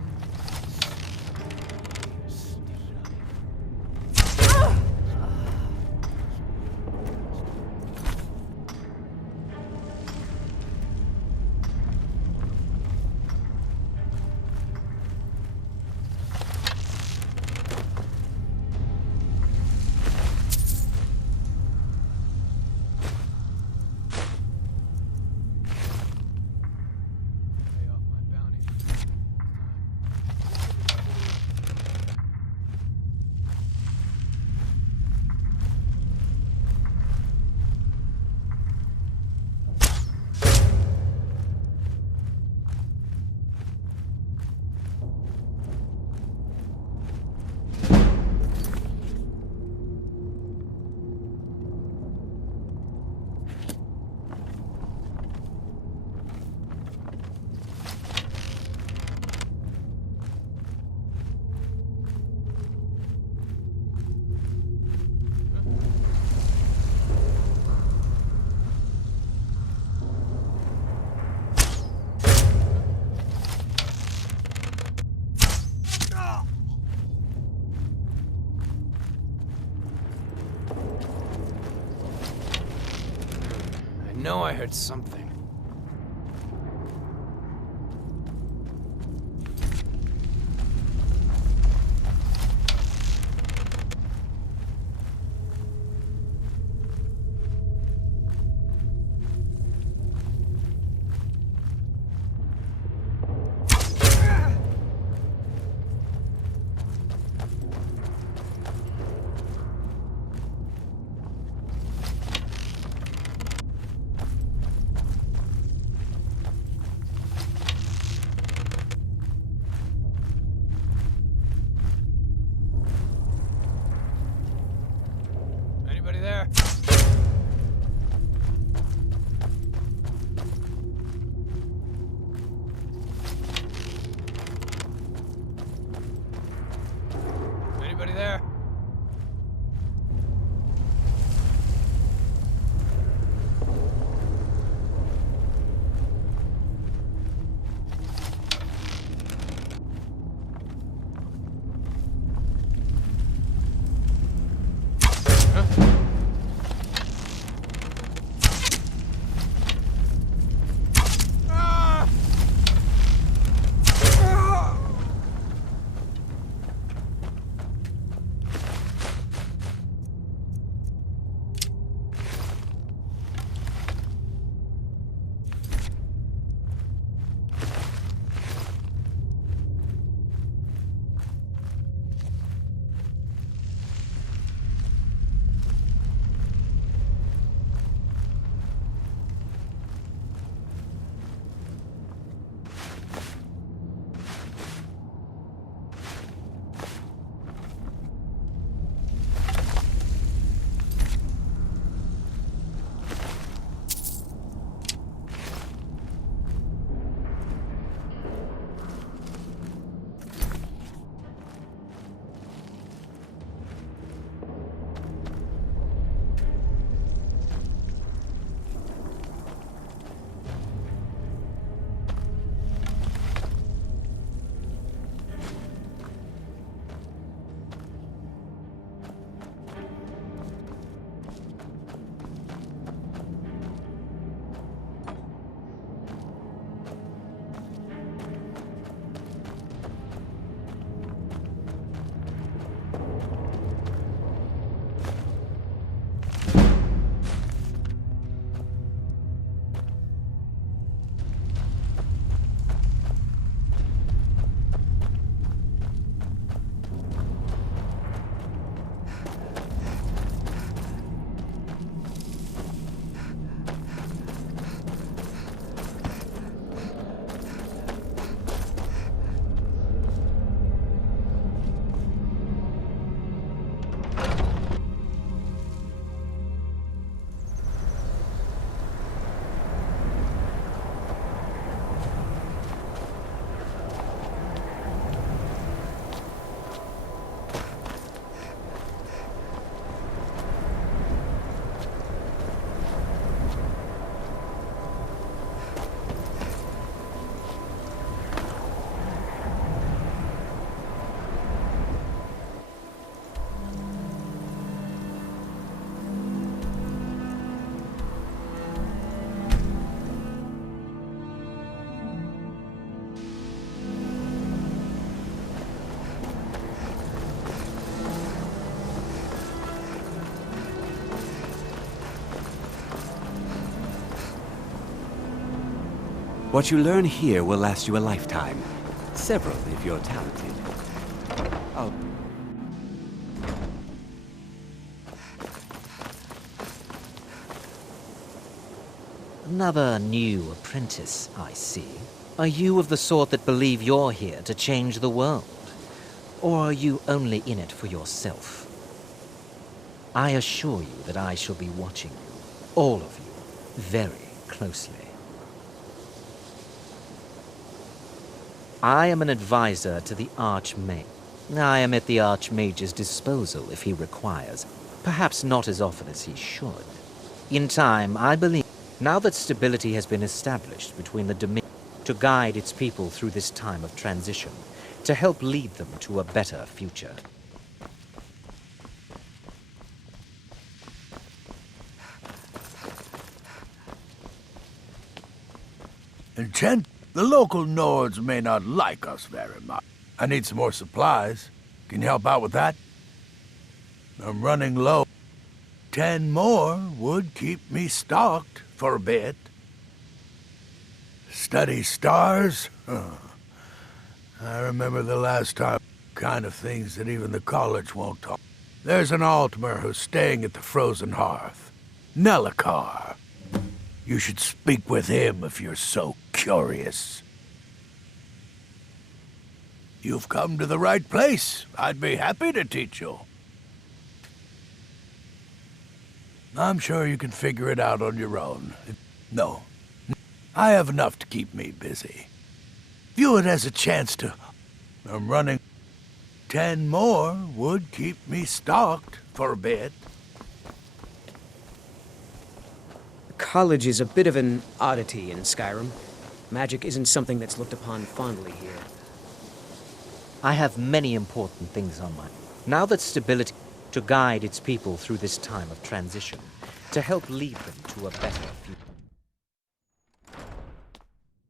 I know I heard something. Anybody there? What you learn here will last you a lifetime. Several, if you're talented. Oh. Another new apprentice, I see. Are you of the sort that believe you're here to change the world? Or are you only in it for yourself? I assure you that I shall be watching you, all of you, very closely. I am an advisor to the Archmage. I am at the Archmage's disposal if he requires, perhaps not as often as he should. In time, I believe, now that stability has been established between the Dominion, to guide its people through this time of transition, to help lead them to a better future. Intent? The local Nords may not like us very much. I need some more supplies. Can you help out with that? I'm running low. 10 more would keep me stocked for a bit. Study stars? I remember the last time. Kind of things that even the college won't talk. There's an Altmer who's staying at the Frozen Hearth. Nellikar. You should speak with him if you're so curious. You've come to the right place. I'd be happy to teach you. I'm sure you can figure it out on your own. No. I have enough to keep me busy. View it as a chance to... I'm running... 10 more would keep me stocked for a bit. College is a bit of an oddity in Skyrim. Magic isn't something that's looked upon fondly here. I have many important things on mind. Now that stability to guide its people through this time of transition, to help lead them to a better future.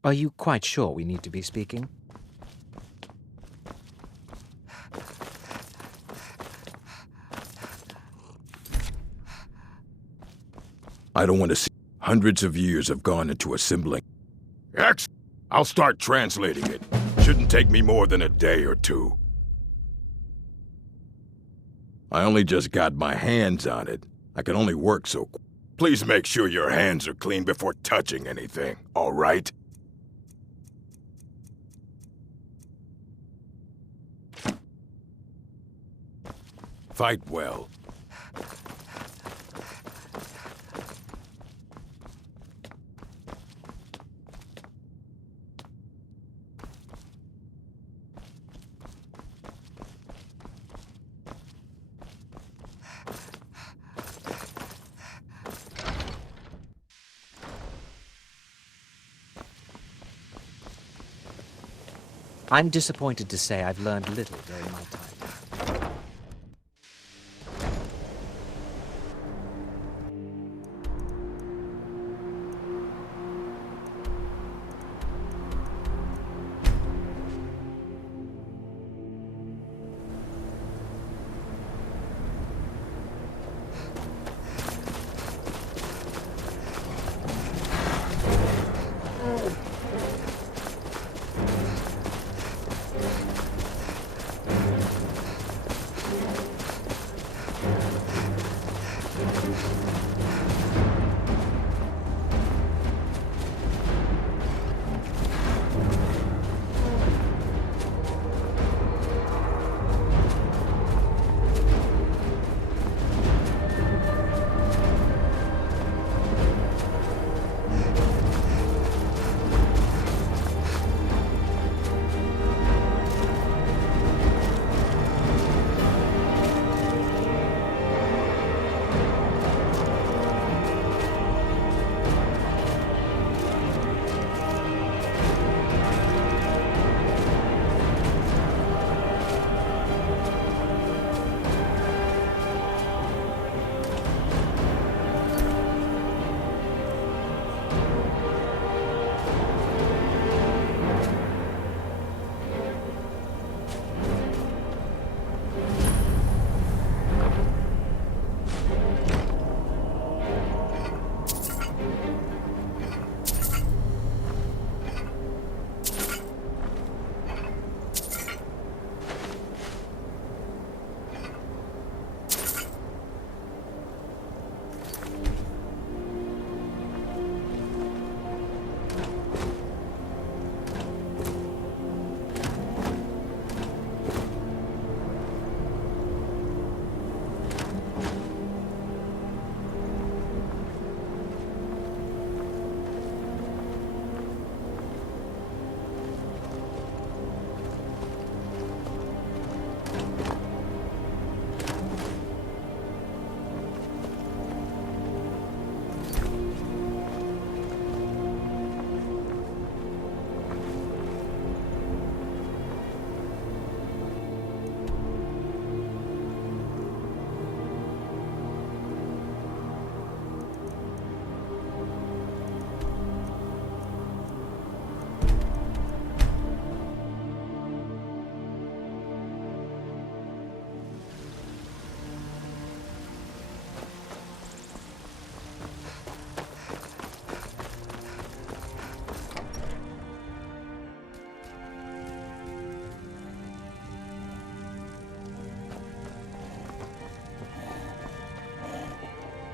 Are you quite sure we need to be speaking? I don't want to see. Hundreds of years have gone into assembling. I'll start translating it. Shouldn't take me more than a day or two. I only just got my hands on it. I can only work so quick. Please make sure your hands are clean before touching anything, all right? Fight well. I'm disappointed to say I've learned little during my time.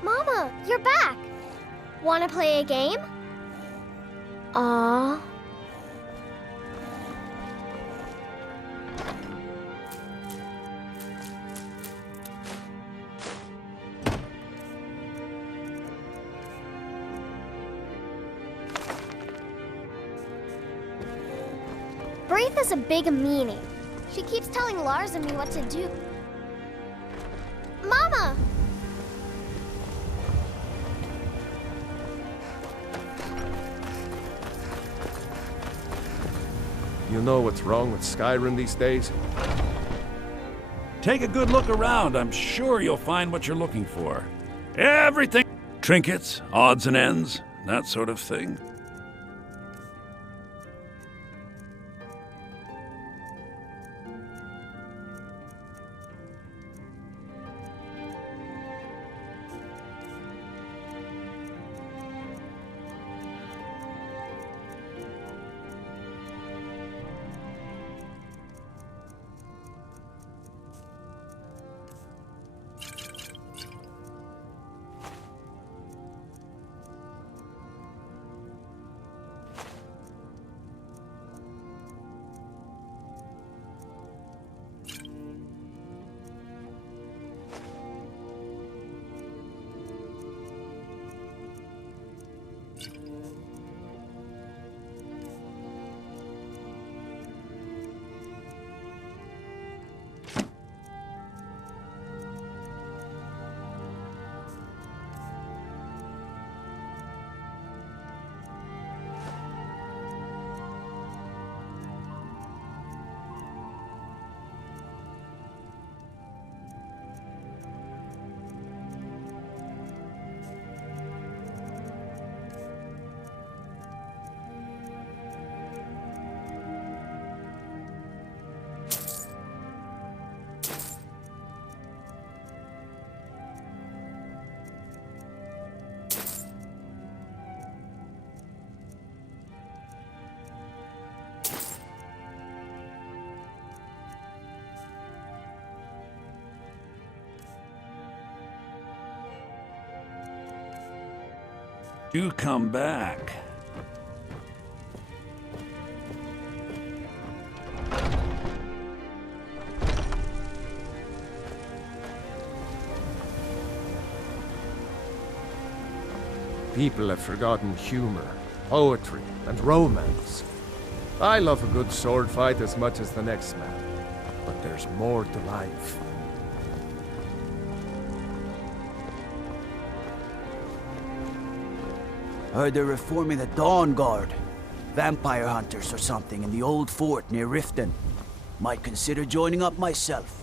Mama, you're back! Wanna play a game? Aww. Braith has a big meaning. She keeps telling Lars and me what to do. Mama! You know what's wrong with Skyrim these days? Take a good look around. I'm sure you'll find what you're looking for. Everything. Trinkets, odds and ends, that sort of thing. Do come back. People have forgotten humor, poetry, and romance. I love a good sword fight as much as the next man, but there's more to life. Heard they're reforming the Dawn Guard. Vampire hunters or something in the old fort near Riften. Might consider joining up myself.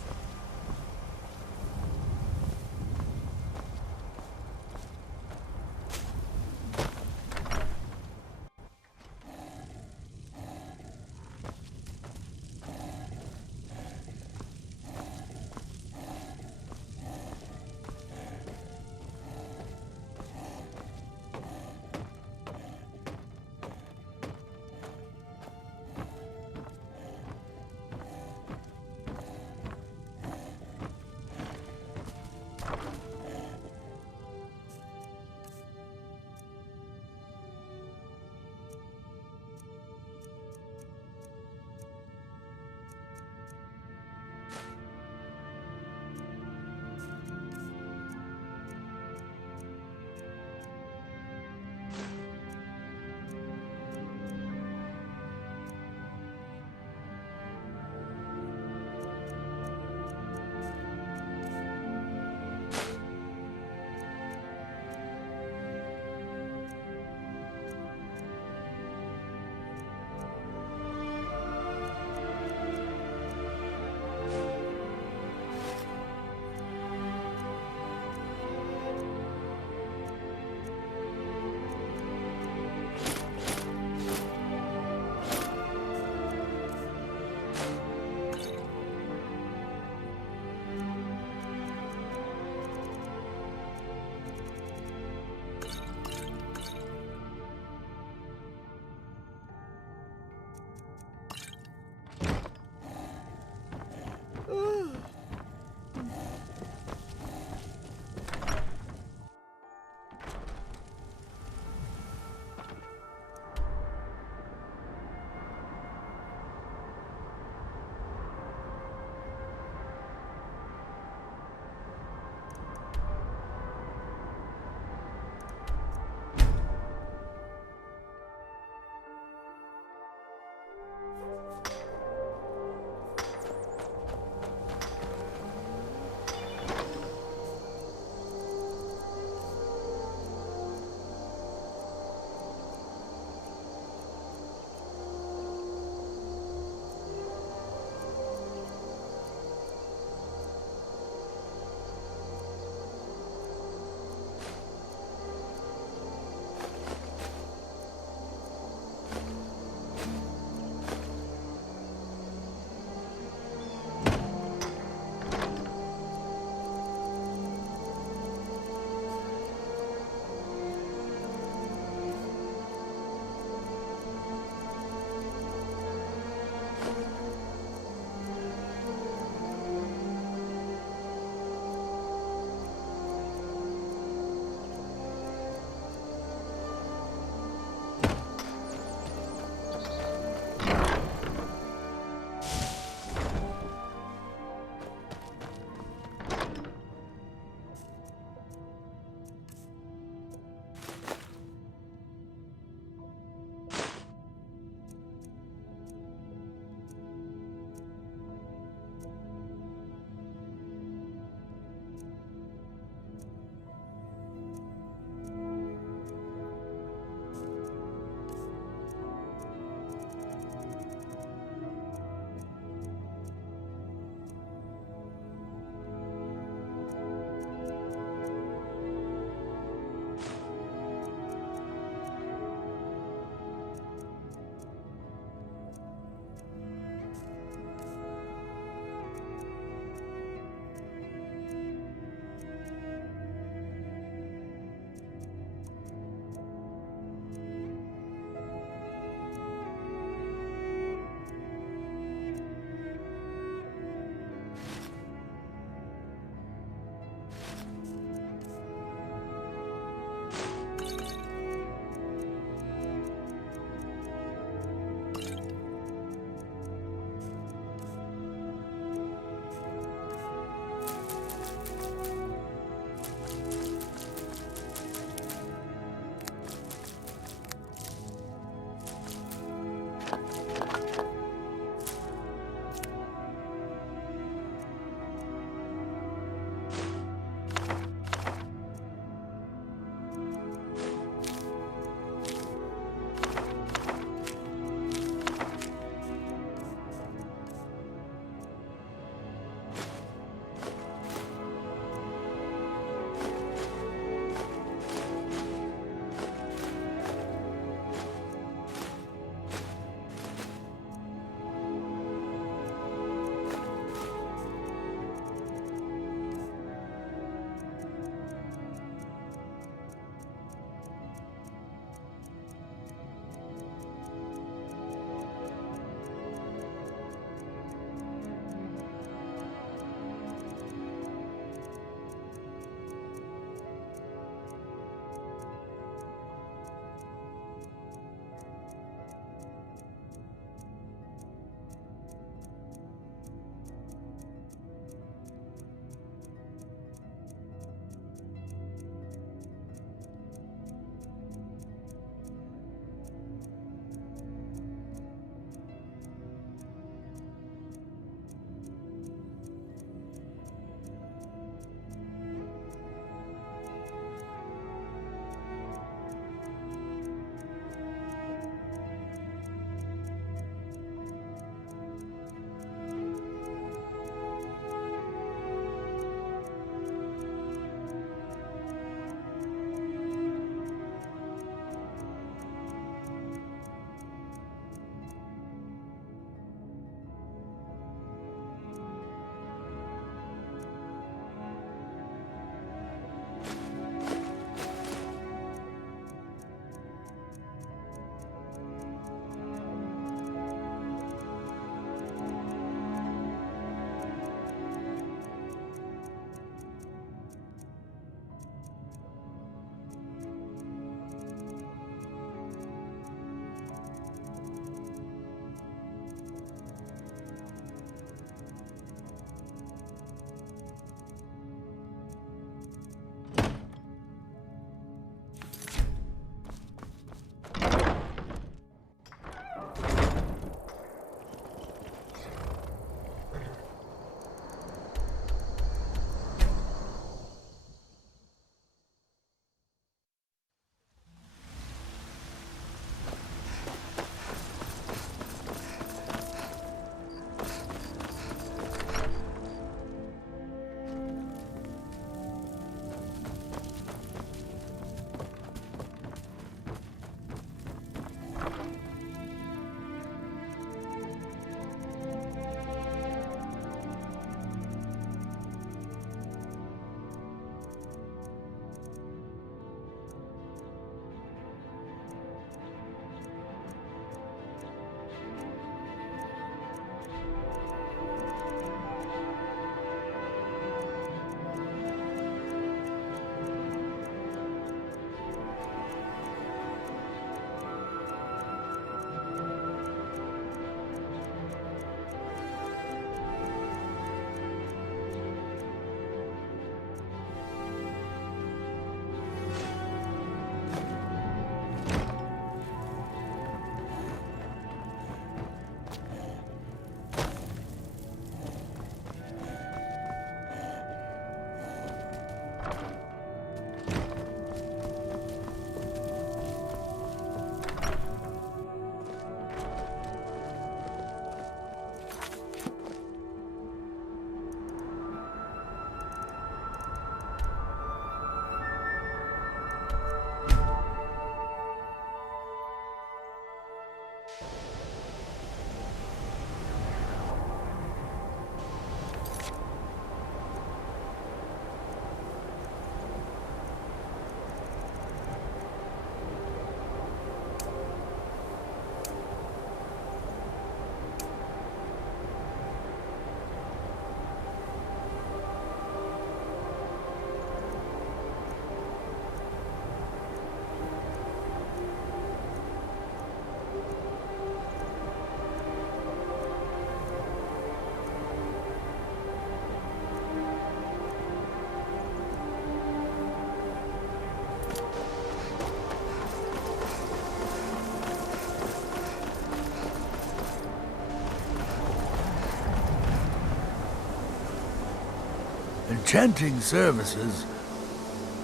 enchanting services.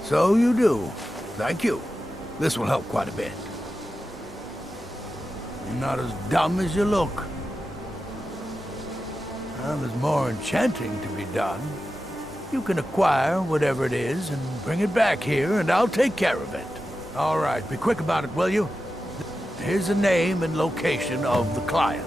So you do. Thank you. This will help quite a bit. You're not as dumb as you look. Well, there's more enchanting to be done. You can acquire whatever it is and bring it back here, and I'll take care of it. All right, be quick about it, will you? Here's the name and location of the client.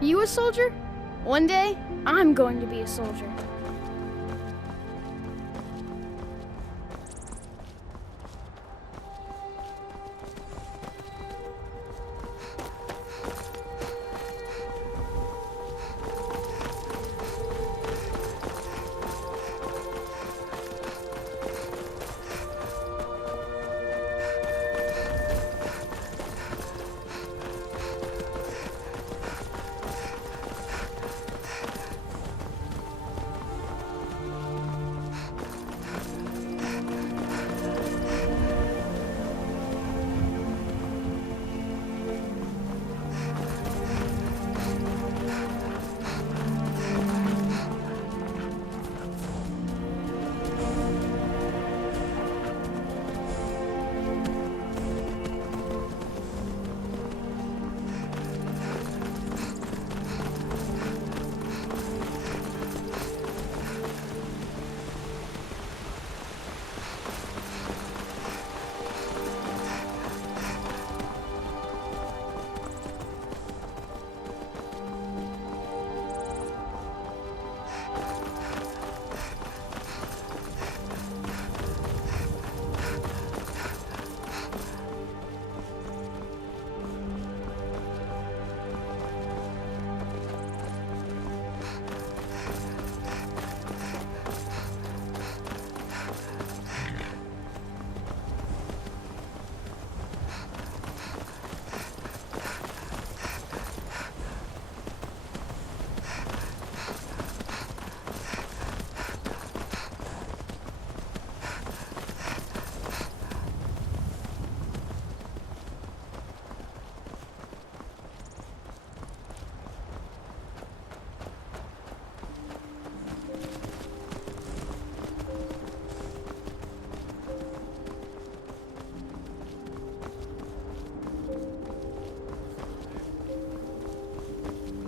You a soldier? One day, I'm going to be a soldier.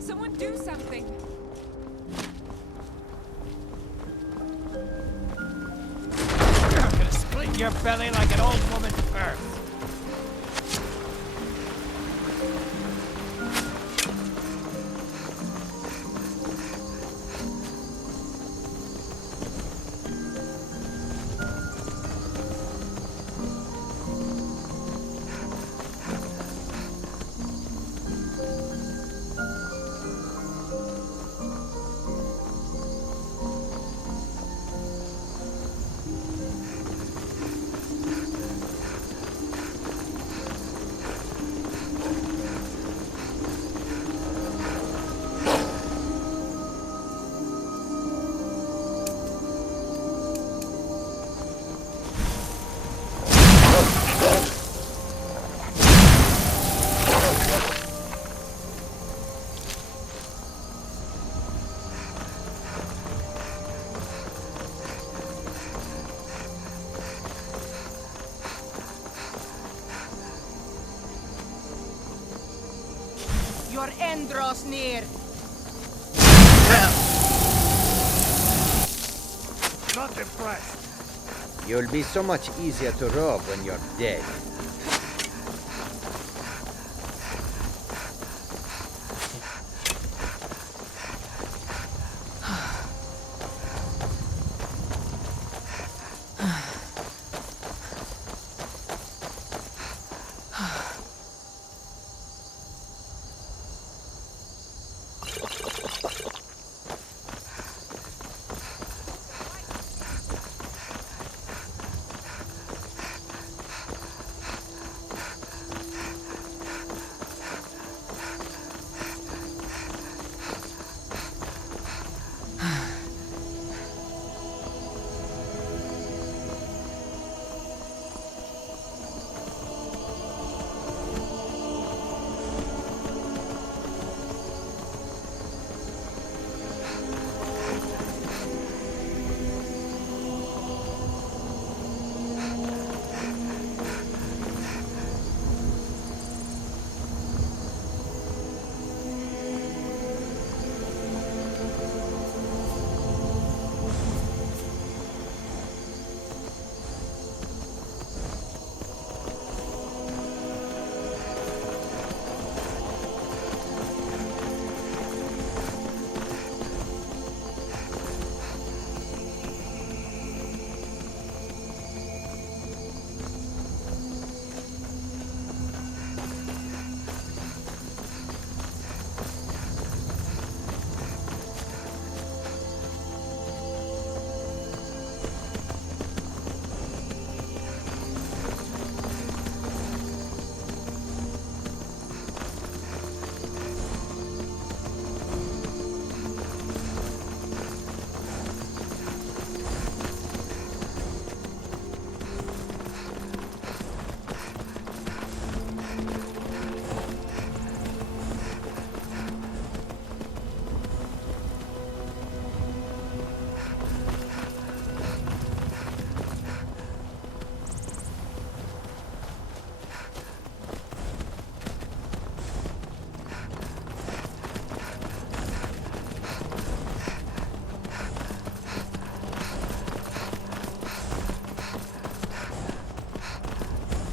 Someone do something! I'm gonna split your belly like an old woman's purse. Your end draws near. Not impressed. You'll be so much easier to rob when you're dead.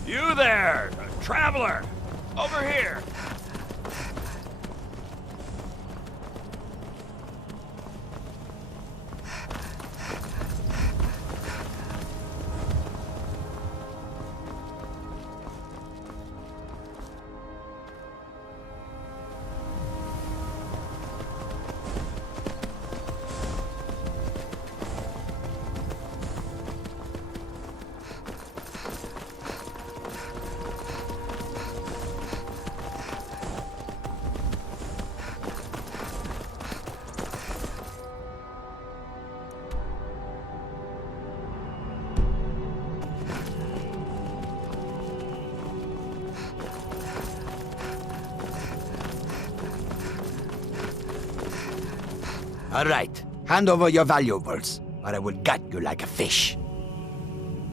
You there, traveler! Over here! All right, hand over your valuables, or I will gut you like a fish.